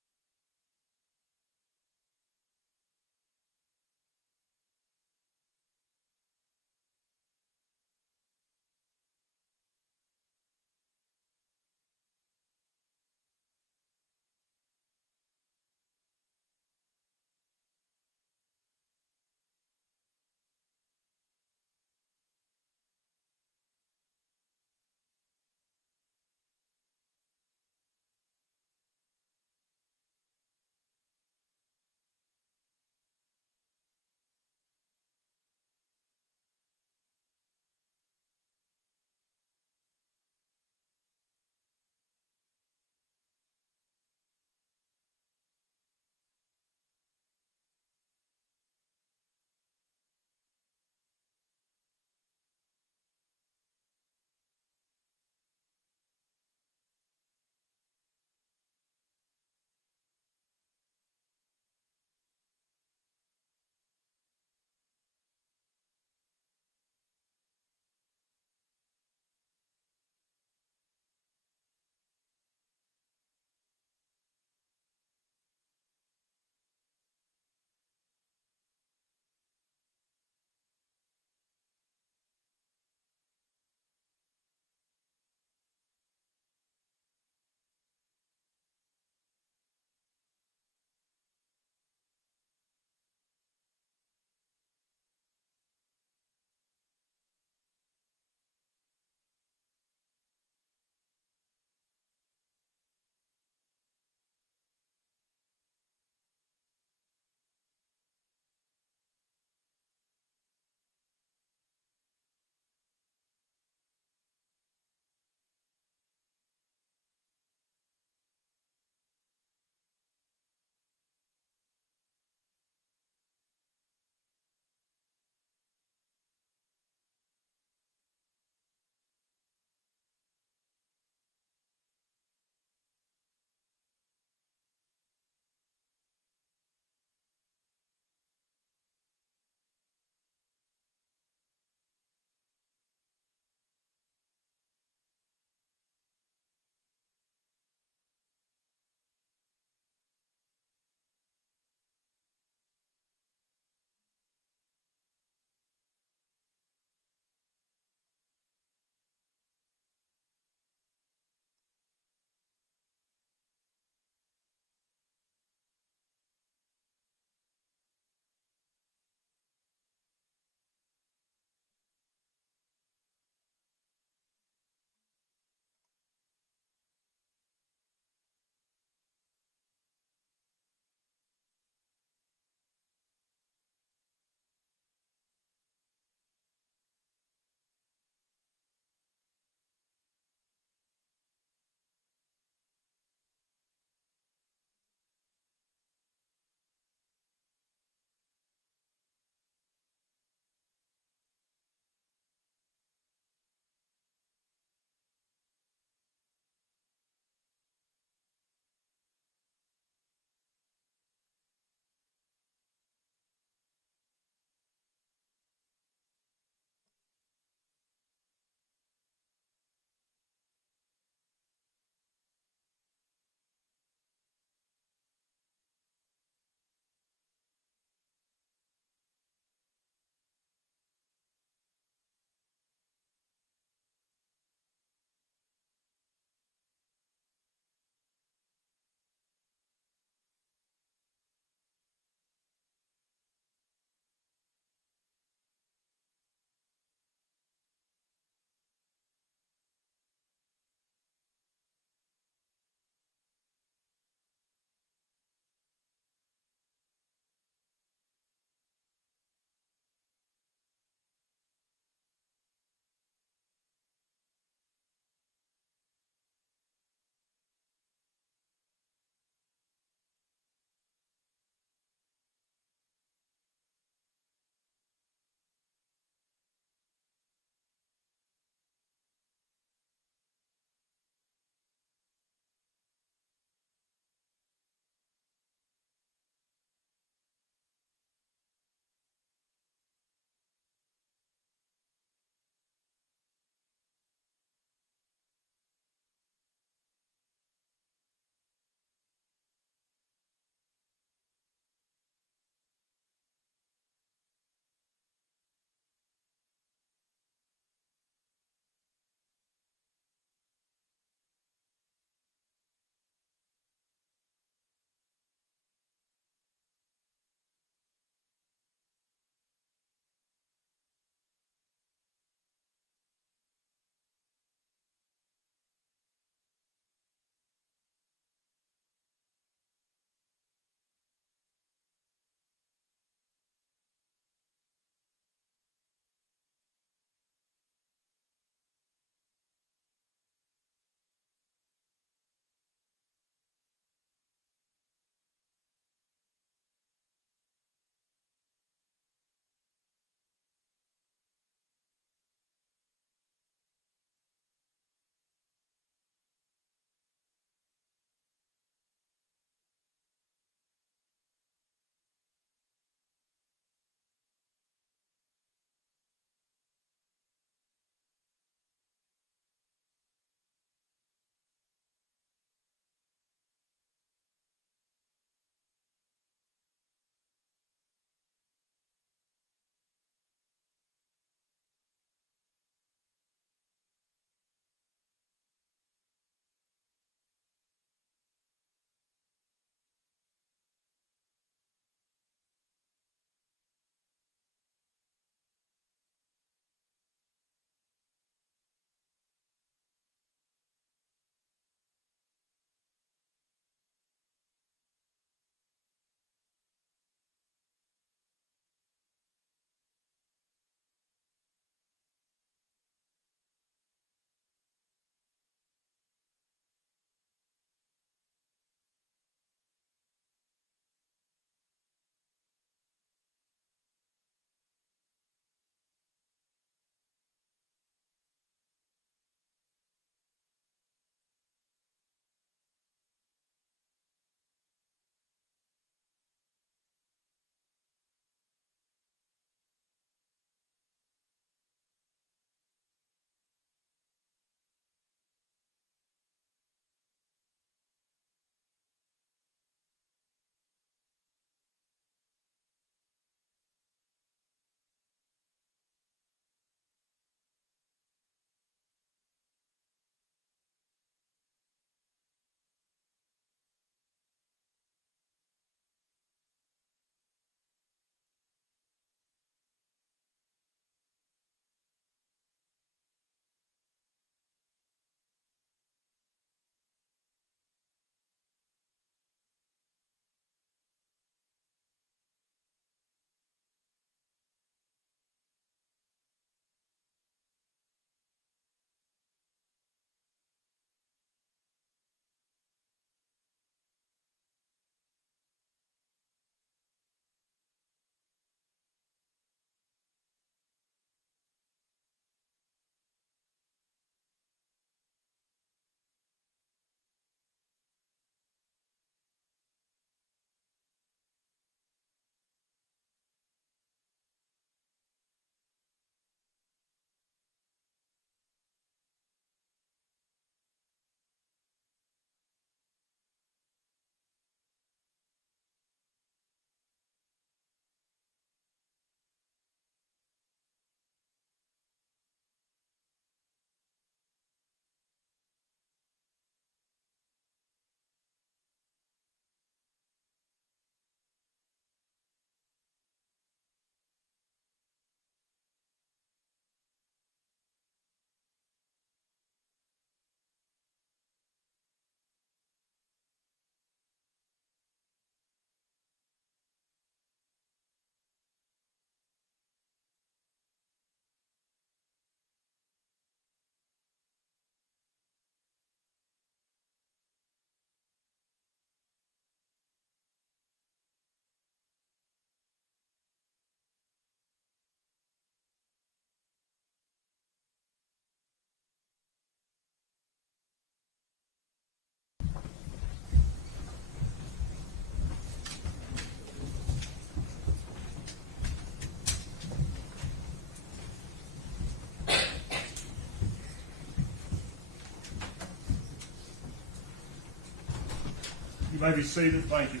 You may be seated. Thank you.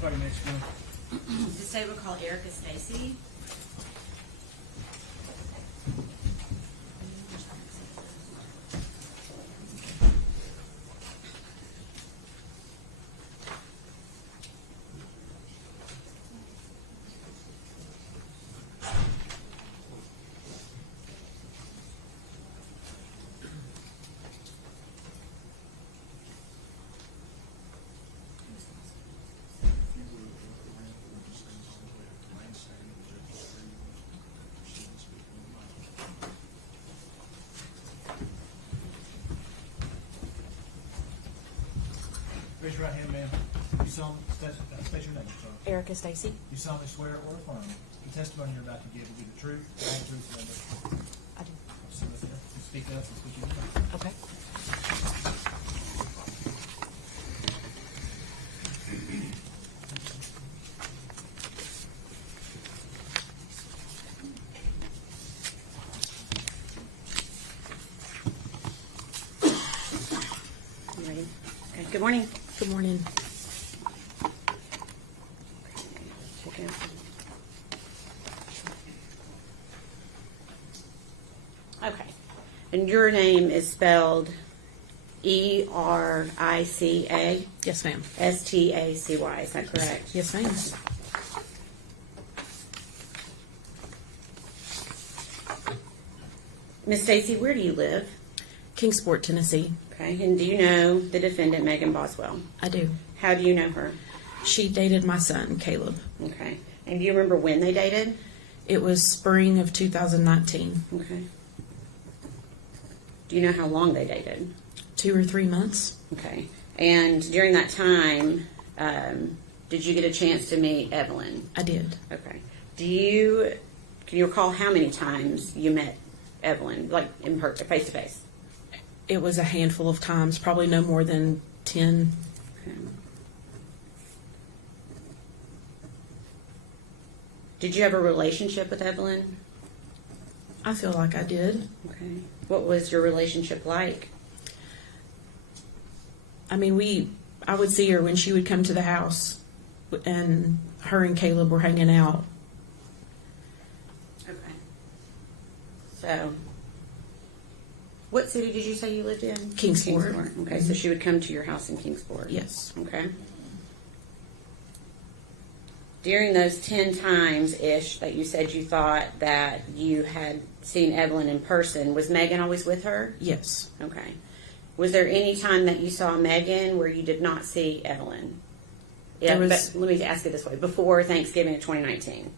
Sorry, next one. This day we'll call Erica Stacy. Raise your right hand, ma'am. You solemnly state your name, sir. Erica Stacy. You solemnly swear or affirm the testimony you're about to give will be the truth, the whole truth, and nothing but I do. so help you. Speak up and speak your mind. Okay. You ready? Okay. Good morning. Good morning. Okay. And your name is spelled E-R-I-C-A? Yes, ma'am. S-T-A-C-Y, is that correct? Yes, ma'am. Miss Stacy, where do you live? Kingsport, Tennessee. Okay. And do you know the defendant, Megan Boswell? I do. How do you know her? She dated my son, Caleb. Okay. And do you remember when they dated? It was spring of 2019. Okay. Do you know how long they dated? 2 or 3 months. Okay. And during that time, did you get a chance to meet Evelyn? I did. Okay. Can you recall how many times you met Evelyn, like in her face to face? It was a handful of times, probably no more than 10. Okay. Did you have a relationship with Evelyn? I feel like I did. Okay. What was your relationship like? I mean, I would see her when she would come to the house, and her and Caleb were hanging out. Okay. So, what city did you say you lived in? Kingsport. Okay, so she would come to your house in Kingsport. Yes. Okay. During those 10 times-ish that you said you thought that you had seen Evelyn in person, was Megan always with her? Yes. Okay. Was there any time that you saw Megan where you did not see Evelyn? Yeah, There but was- let me ask it this way. Before Thanksgiving of 2019?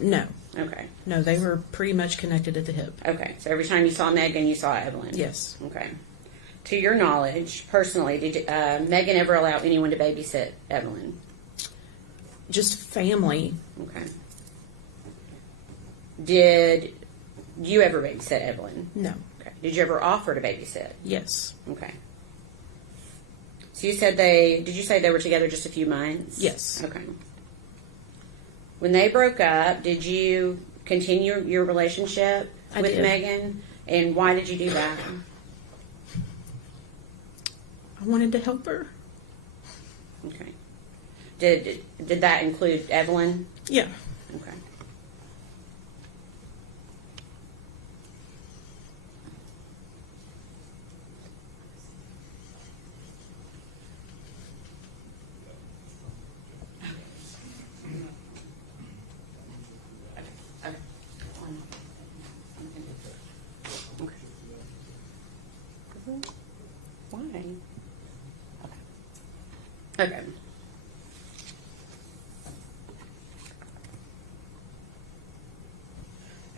No. Okay. No, they were pretty much connected at the hip. Okay. So every time you saw Megan, you saw Evelyn? Yes. Okay. To your knowledge, personally, did Megan ever allow anyone to babysit Evelyn? Just family. Okay. Did you ever babysit Evelyn? No. Okay. Did you ever offer to babysit? Yes. Okay. So you said did you say they were together just a few months? Yes. Okay. When they broke up, did you continue your relationship I with did. Megan? And why did you do that? I wanted to help her. Okay. Did that include Evelyn? Yeah. Okay. Why? Okay.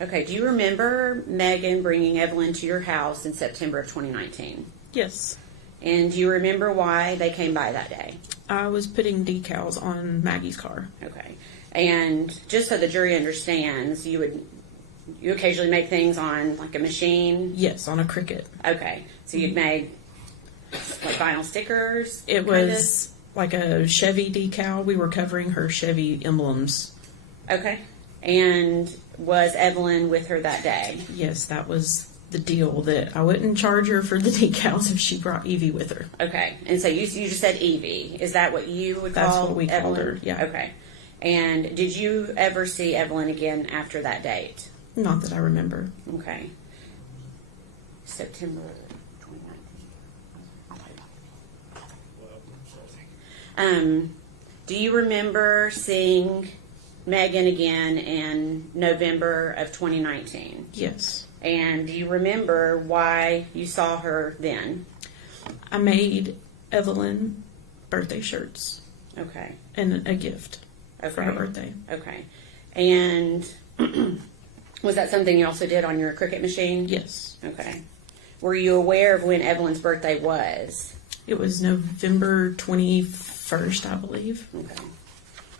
Okay, do you remember Megan bringing Evelyn to your house in September of 2019? Yes. And do you remember why they came by that day? I was putting decals on Maggie's car. Okay. And just so the jury understands, you occasionally make things on like a machine? Yes, on a Cricut. Okay. So you'd made like vinyl stickers? It kind was like a Chevy decal. We were covering her Chevy emblems. of? Okay. And was Evelyn with her that day? Yes, that was the deal that I wouldn't charge her for the decals if she brought Evie with her. Okay. And so you just said Evie. Is that what you would That's call what we called Evelyn? her, yeah. Okay. And did you ever see Evelyn again after that date? Not that I remember. Okay. September 2019. Do you remember seeing Megan again in November of 2019? Yes. And do you remember why you saw her then? I made Evelyn birthday shirts Okay. and a gift for her Okay. birthday. Okay. And was that something you also did on your Cricut machine? Yes. Okay. Were you aware of when Evelyn's birthday was? It was November 21st, I believe. Okay.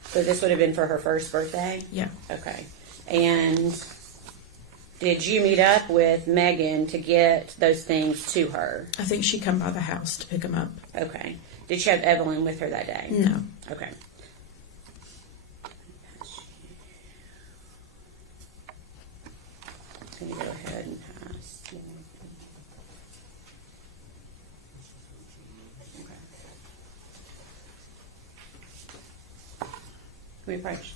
So this would have been for her first birthday? Yeah. Okay. And did you meet up with Megan to get those things to her? I think she come by the house to pick them up. Okay. Did she have Evelyn with her that day? No. Okay. Can you go ahead and pass? Okay. Can we approach?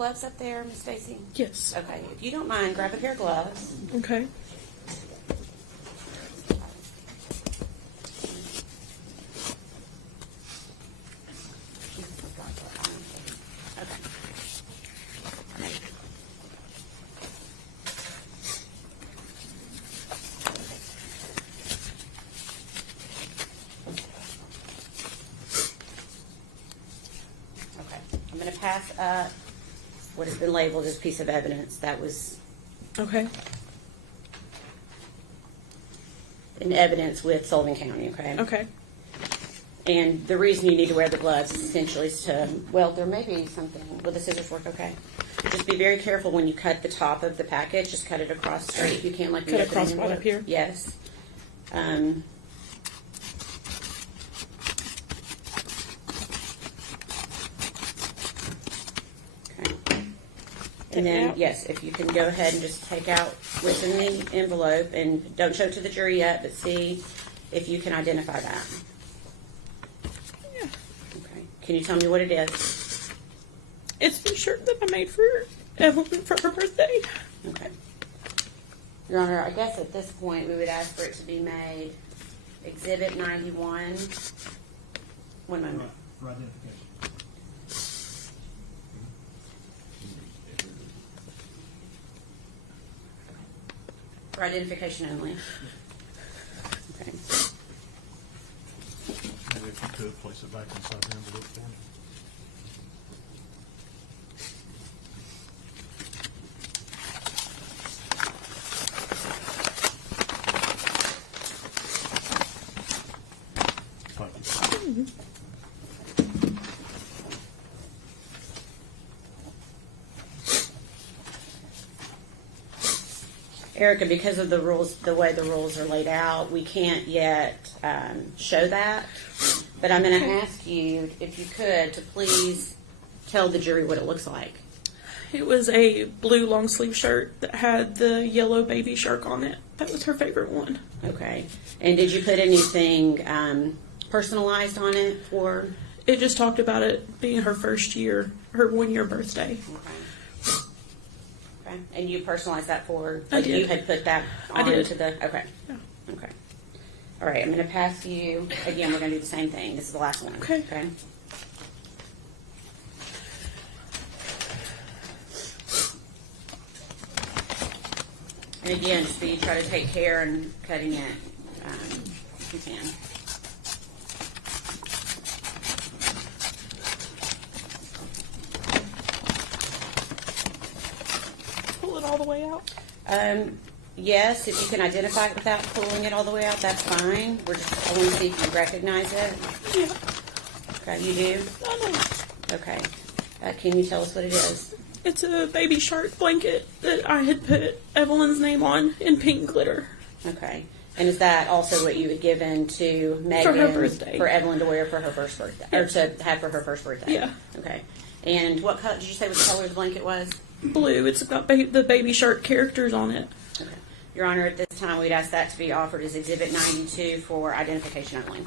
gloves up there, Miss Stacy? Yes. Okay, if you don't mind, grab a pair of gloves. Okay. I'm going to pass up what has been labeled as piece of evidence that was Okay. in evidence with Sullivan County, okay? Okay. And the reason you need to wear the gloves is essentially to, well, there may be something, will the scissors work okay? Just be very careful when you cut the top of the package, just cut it across straight if you can, like Cut across right up here? Yes. Okay. And Take it then, out? yes, if you can go ahead and just take out what's in the envelope, and don't show it to the jury yet, but see if you can identify that. Yeah. Okay. Can you tell me what it is? It's the shirt that I made for Evelyn for her birthday. Okay. Your Honor, I guess at this point, we would ask for it to be made Exhibit 91. One moment. For identification. For identification only. Okay. Maybe if you could place it back inside the envelope for me. Thank you. Erica, because of the rules, the way the rules are laid out, we can't yet show that. But I'm going to ask you, if you could, to please tell the jury what it looks like. It was a blue long sleeve shirt that had the yellow baby shark on it. That was her favorite one. Okay. And did you put anything personalized on it for? It just talked about it being her first year, her 1 year birthday. Okay. Okay. And you personalized that for? I Like did. You had put that I on did. to the. Okay. Yeah. Okay. All right. I'm going to pass you again. We're going to do the same thing. This is the last one. Okay. Okay. And again, just be try to take care in cutting it if you can. Pull it all the way out. Yes, if you can identify it without pulling it all the way out, that's fine. I want to see if you recognize it. Yeah. Okay, you do? I know. Okay. Can you tell us what it is? It's a baby shark blanket that I had put Evelyn's name on in pink glitter. Okay. And is that also what you had given to Megan her birthday. for Evelyn to wear for her first birthday, or to have for her first birthday? Yeah. Okay. And what color did you say what color the blanket was? Blue. It's got the baby shark characters on it. Okay. Your Honor, at this time, we'd ask that to be offered as Exhibit 92 for identification only.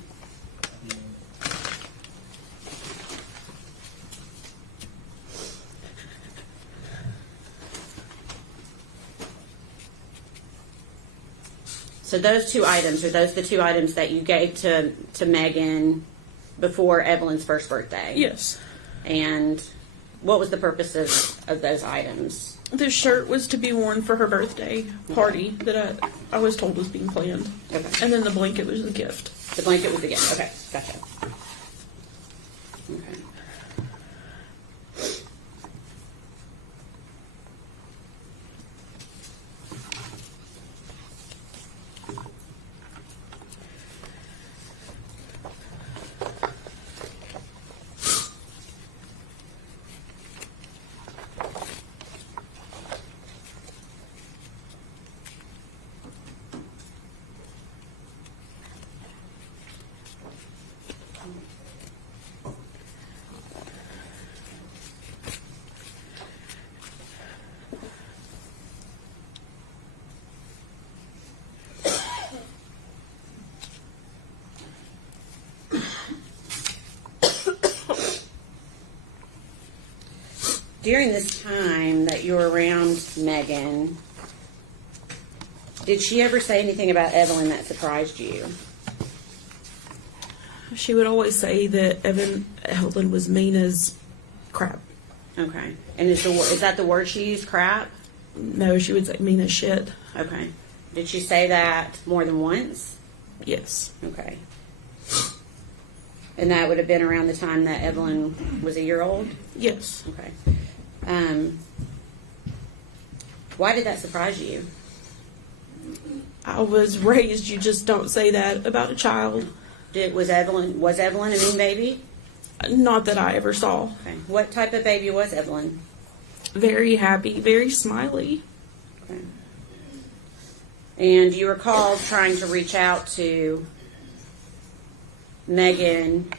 So those two items, are those the two items that you gave to Megan before Evelyn's first birthday? Yes. And what was the purpose of those items? This shirt was to be worn for her birthday party that I was told was being planned. Okay. And then the blanket was the gift. The blanket was the gift. Okay, gotcha. Okay. During this time that you were around Megan, did she ever say anything about Evelyn that surprised you? She would always say that Evelyn was mean as crap. Okay. And is that the word she used, crap? No, she would say mean as shit. Okay. Did she say that more than once? Yes. Okay. And that would have been around the time that Evelyn was a year old? Yes. Okay. Why did that surprise you? I was raised, you just don't say that about a child. Was Evelyn a mean baby? Not that I ever saw. Okay. What type of baby was Evelyn? Very happy, very smiley. Okay. And do you recall trying to reach out to Megan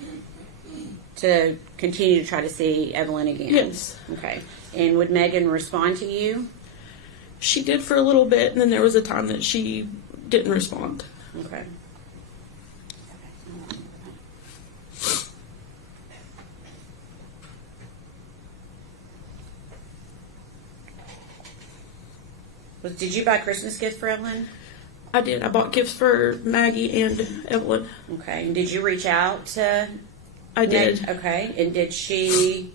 to continue to try to see Evelyn again? Yes. Okay. And would Megan respond to you? She did for a little bit, and then there was a time that she didn't respond. Okay. Did you buy Christmas gifts for Evelyn? I did. I bought gifts for Maggie and Evelyn. Okay. And did you reach out to I did. Okay. And did she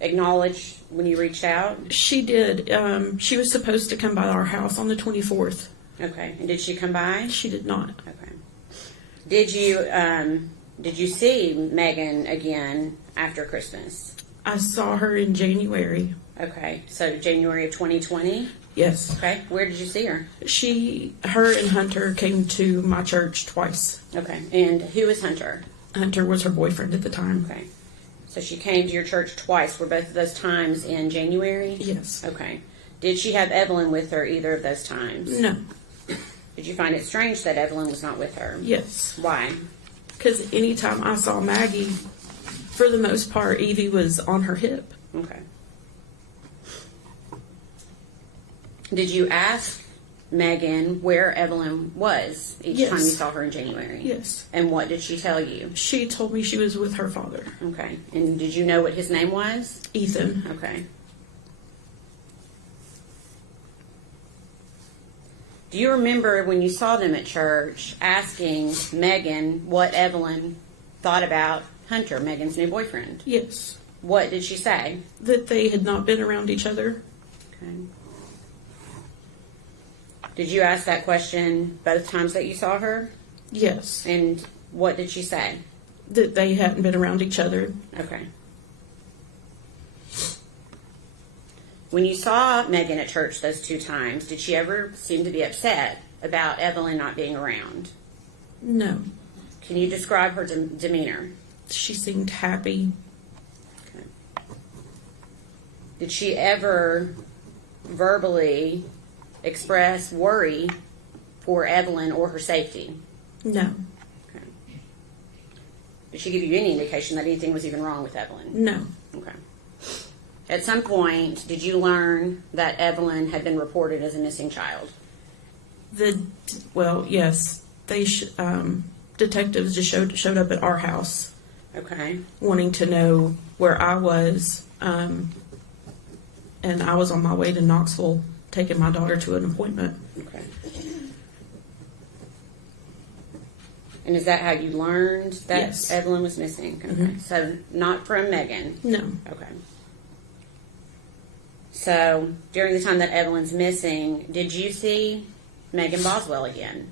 acknowledge when you reached out? She did. She was supposed to come by our house on the 24th. Okay. And did she come by? She did not. Okay. Did you see Megan again after Christmas? I saw her in January. Okay. So January of 2020? Yes. Okay. Where did you see her? Her and Hunter came to my church twice. Okay. And who was Hunter? Hunter was her boyfriend at the time. Okay. So she came to your church twice. Were both of those times in January? Yes. Okay. Did she have Evelyn with her either of those times? No. Did you find it strange that Evelyn was not with her? Yes. Why? Because anytime I saw Maggie, for the most part, Evie was on her hip. Okay. Did you ask Megan where Evelyn was each time you saw her in January? Yes. And what did she tell you? She told me she was with her father. Okay. And did you know what his name was? Ethan. Okay. Do you remember when you saw them at church asking Megan what Evelyn thought about Hunter, Megan's new boyfriend? Yes. What did she say? That they had not been around each other. Okay. Did you ask that question both times that you saw her? Yes. And what did she say? That they hadn't been around each other. Okay. When you saw Megan at church those two times, did she ever seem to be upset about Evelyn not being around? No. Can you describe her demeanor? She seemed happy. Okay. Did she ever verbally express worry for Evelyn or her safety? No. Okay. Did she give you any indication that anything was even wrong with Evelyn? No. Okay. At some point, did you learn that Evelyn had been reported as a missing child? Yes. They detectives just showed up at our house. Okay. Wanting to know where I was, and I was on my way to Knoxville taking my daughter to an appointment. Okay. And is that how you learned that Yes. Evelyn was missing? Okay. Mm-hmm. So not from Megan? No. Okay. So during the time that Evelyn's missing, did you see Megan Boswell again?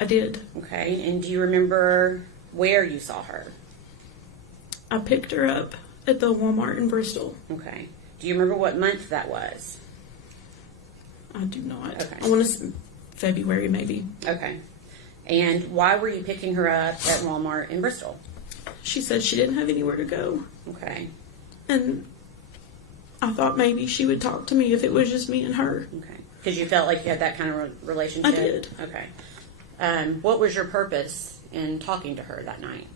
I did. Okay. And do you remember where you saw her? I picked her up at the Walmart in Bristol. Okay. Do you remember what month that was? I do not. Okay. I want to say February maybe. Okay. And why were you picking her up at Walmart in Bristol? She said she didn't have anywhere to go. Okay. And I thought maybe she would talk to me if it was just me and her. Okay. Because you felt like you had that kind of relationship? I did. Okay. What was your purpose in talking to her that night?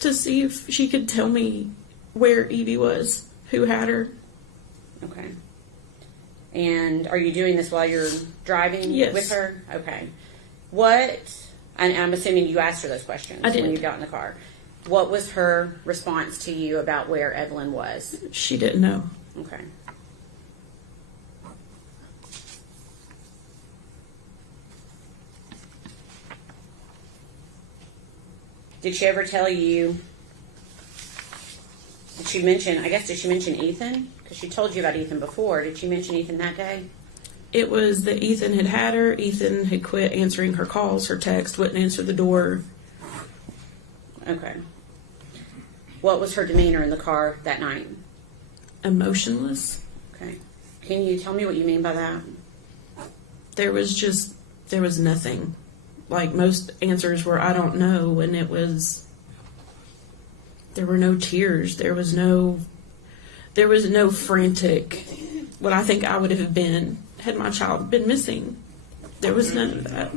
To see if she could tell me where Evie was, who had her. Okay. And are you doing this while you're driving Yes. with her? Okay. And I'm assuming you asked her those questions I did. when you got in the car. What was her response to you about where Evelyn was? She didn't know. Okay. Did she ever tell you, did she mention Ethan? Because she told you about Ethan before. Did she mention Ethan that day? It was that Ethan had her. Ethan had quit answering her calls, her text, wouldn't answer the door. Okay. What was her demeanor in the car that night? Emotionless. Okay. Can you tell me what you mean by that? There was nothing. Like, most answers were, I don't know, and there were no tears. There was no frantic, what I think I would have been had my child been missing. There was none of that.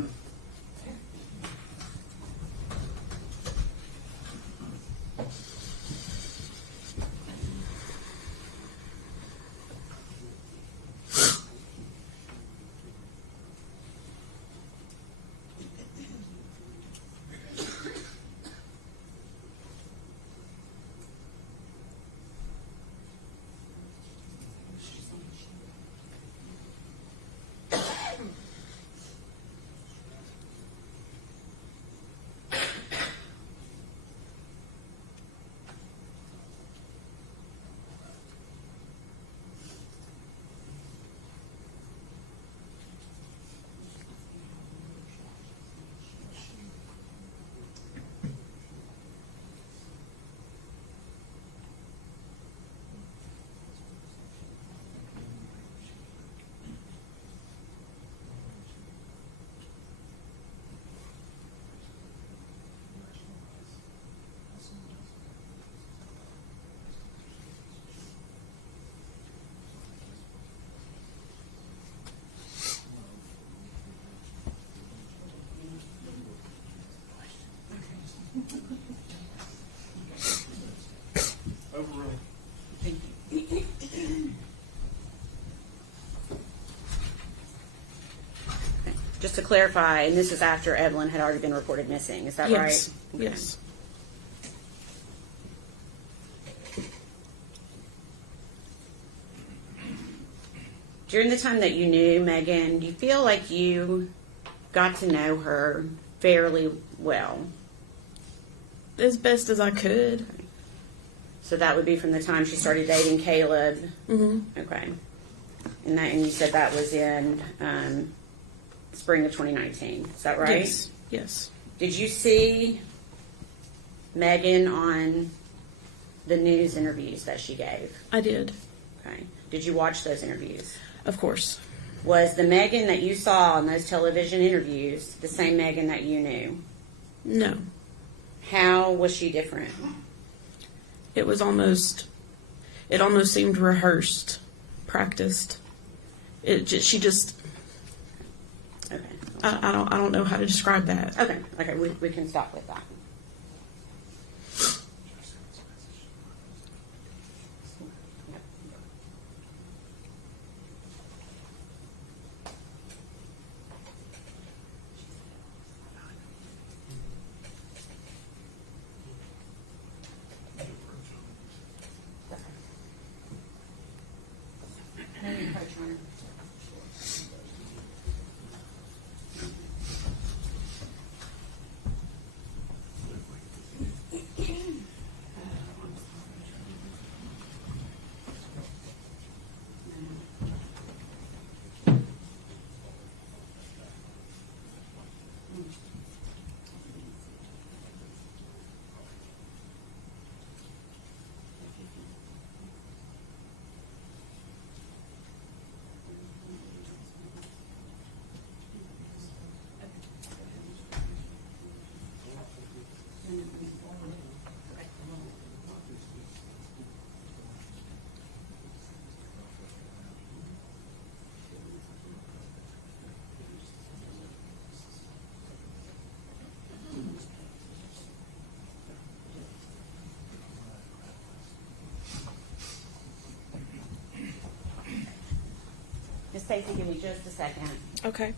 Just to clarify, and this is after Evelyn had already been reported missing, is that Yes. right? Okay. Yes. During the time that you knew Megan, do you feel like you got to know her fairly well? As best as I could. So that would be from the time she started dating Caleb. Mm-hmm. Okay. And you said that was in spring of 2019. Is that right? Yes. Yes. Did you see Megan on the news interviews that she gave? I did. Okay. Did you watch those interviews? Of course. Was the Megan that you saw in those television interviews the same Megan that you knew? No. How was she different? It almost seemed rehearsed, practiced. She just, Okay. I don't know how to describe that. Okay. Okay. We can stop with that. Miss Stacy, give me just a second. Okay.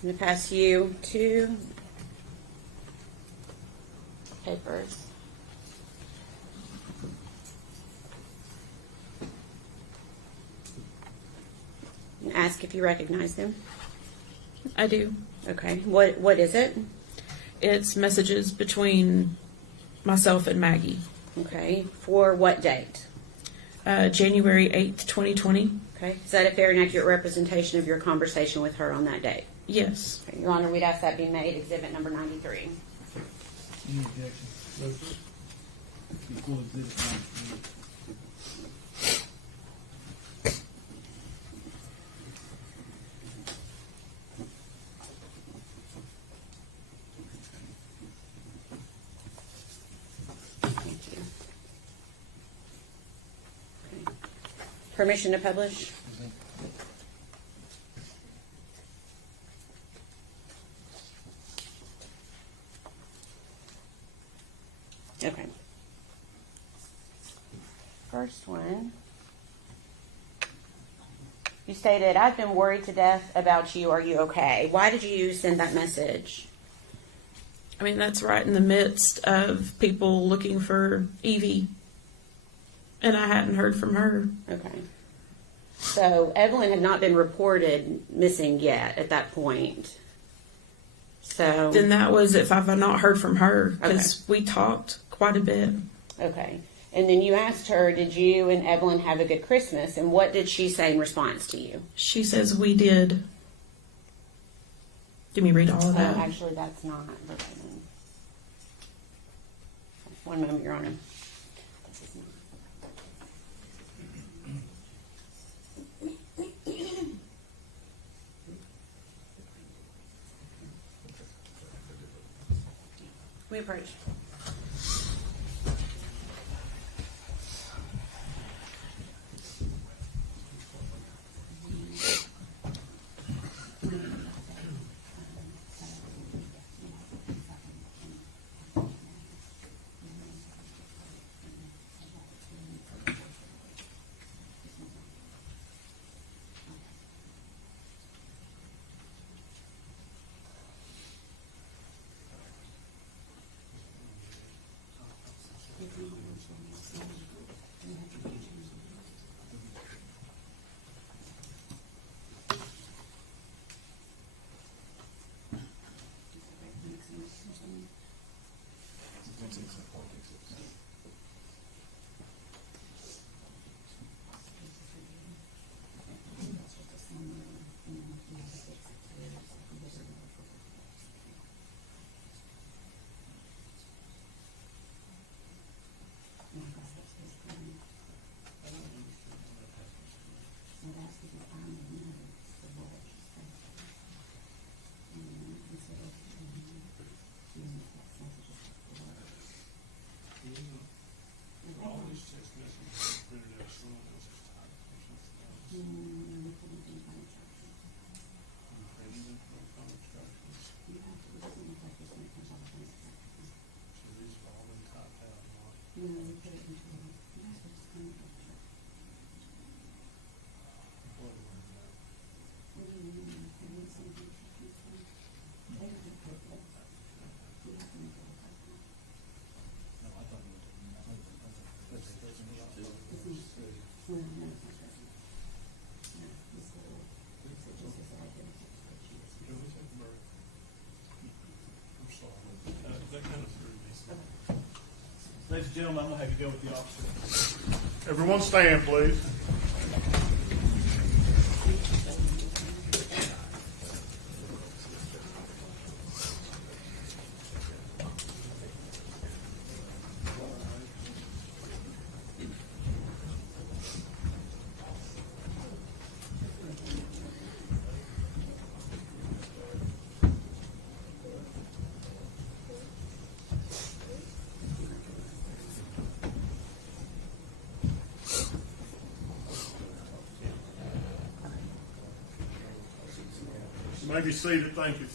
I'm going to pass you two papers. And ask if you recognize him. I do. Okay. What is it? It's messages between myself and Maggie. Okay. For what date? January 8th, 2020. Okay. Is that a fair and accurate representation of your conversation with her on that date? Yes. Okay. Your Honor, we'd ask that be made exhibit number 93. Any objection? Equal exhibit 93. Thank you. Okay. Permission to publish? Okay. First one. You stated, I've been worried to death about you. Are you okay? Why did you send that message? I mean, that's right in the midst of people looking for Evie. And I hadn't heard from her. Okay. So Evelyn had not been reported missing yet at that point. So Then that was if I've not heard from her, because we talked quite a bit. okay. And then you asked her, did you and Evelyn have a good Christmas? And what did she say in response to you? She says we did. Did me read all of that? Actually, that's not verbatim. One moment, Your Honor. We approach. Ladies and gentlemen, I'm going to have you go with the officer. Everyone stand, please. You may be seated. Thank you.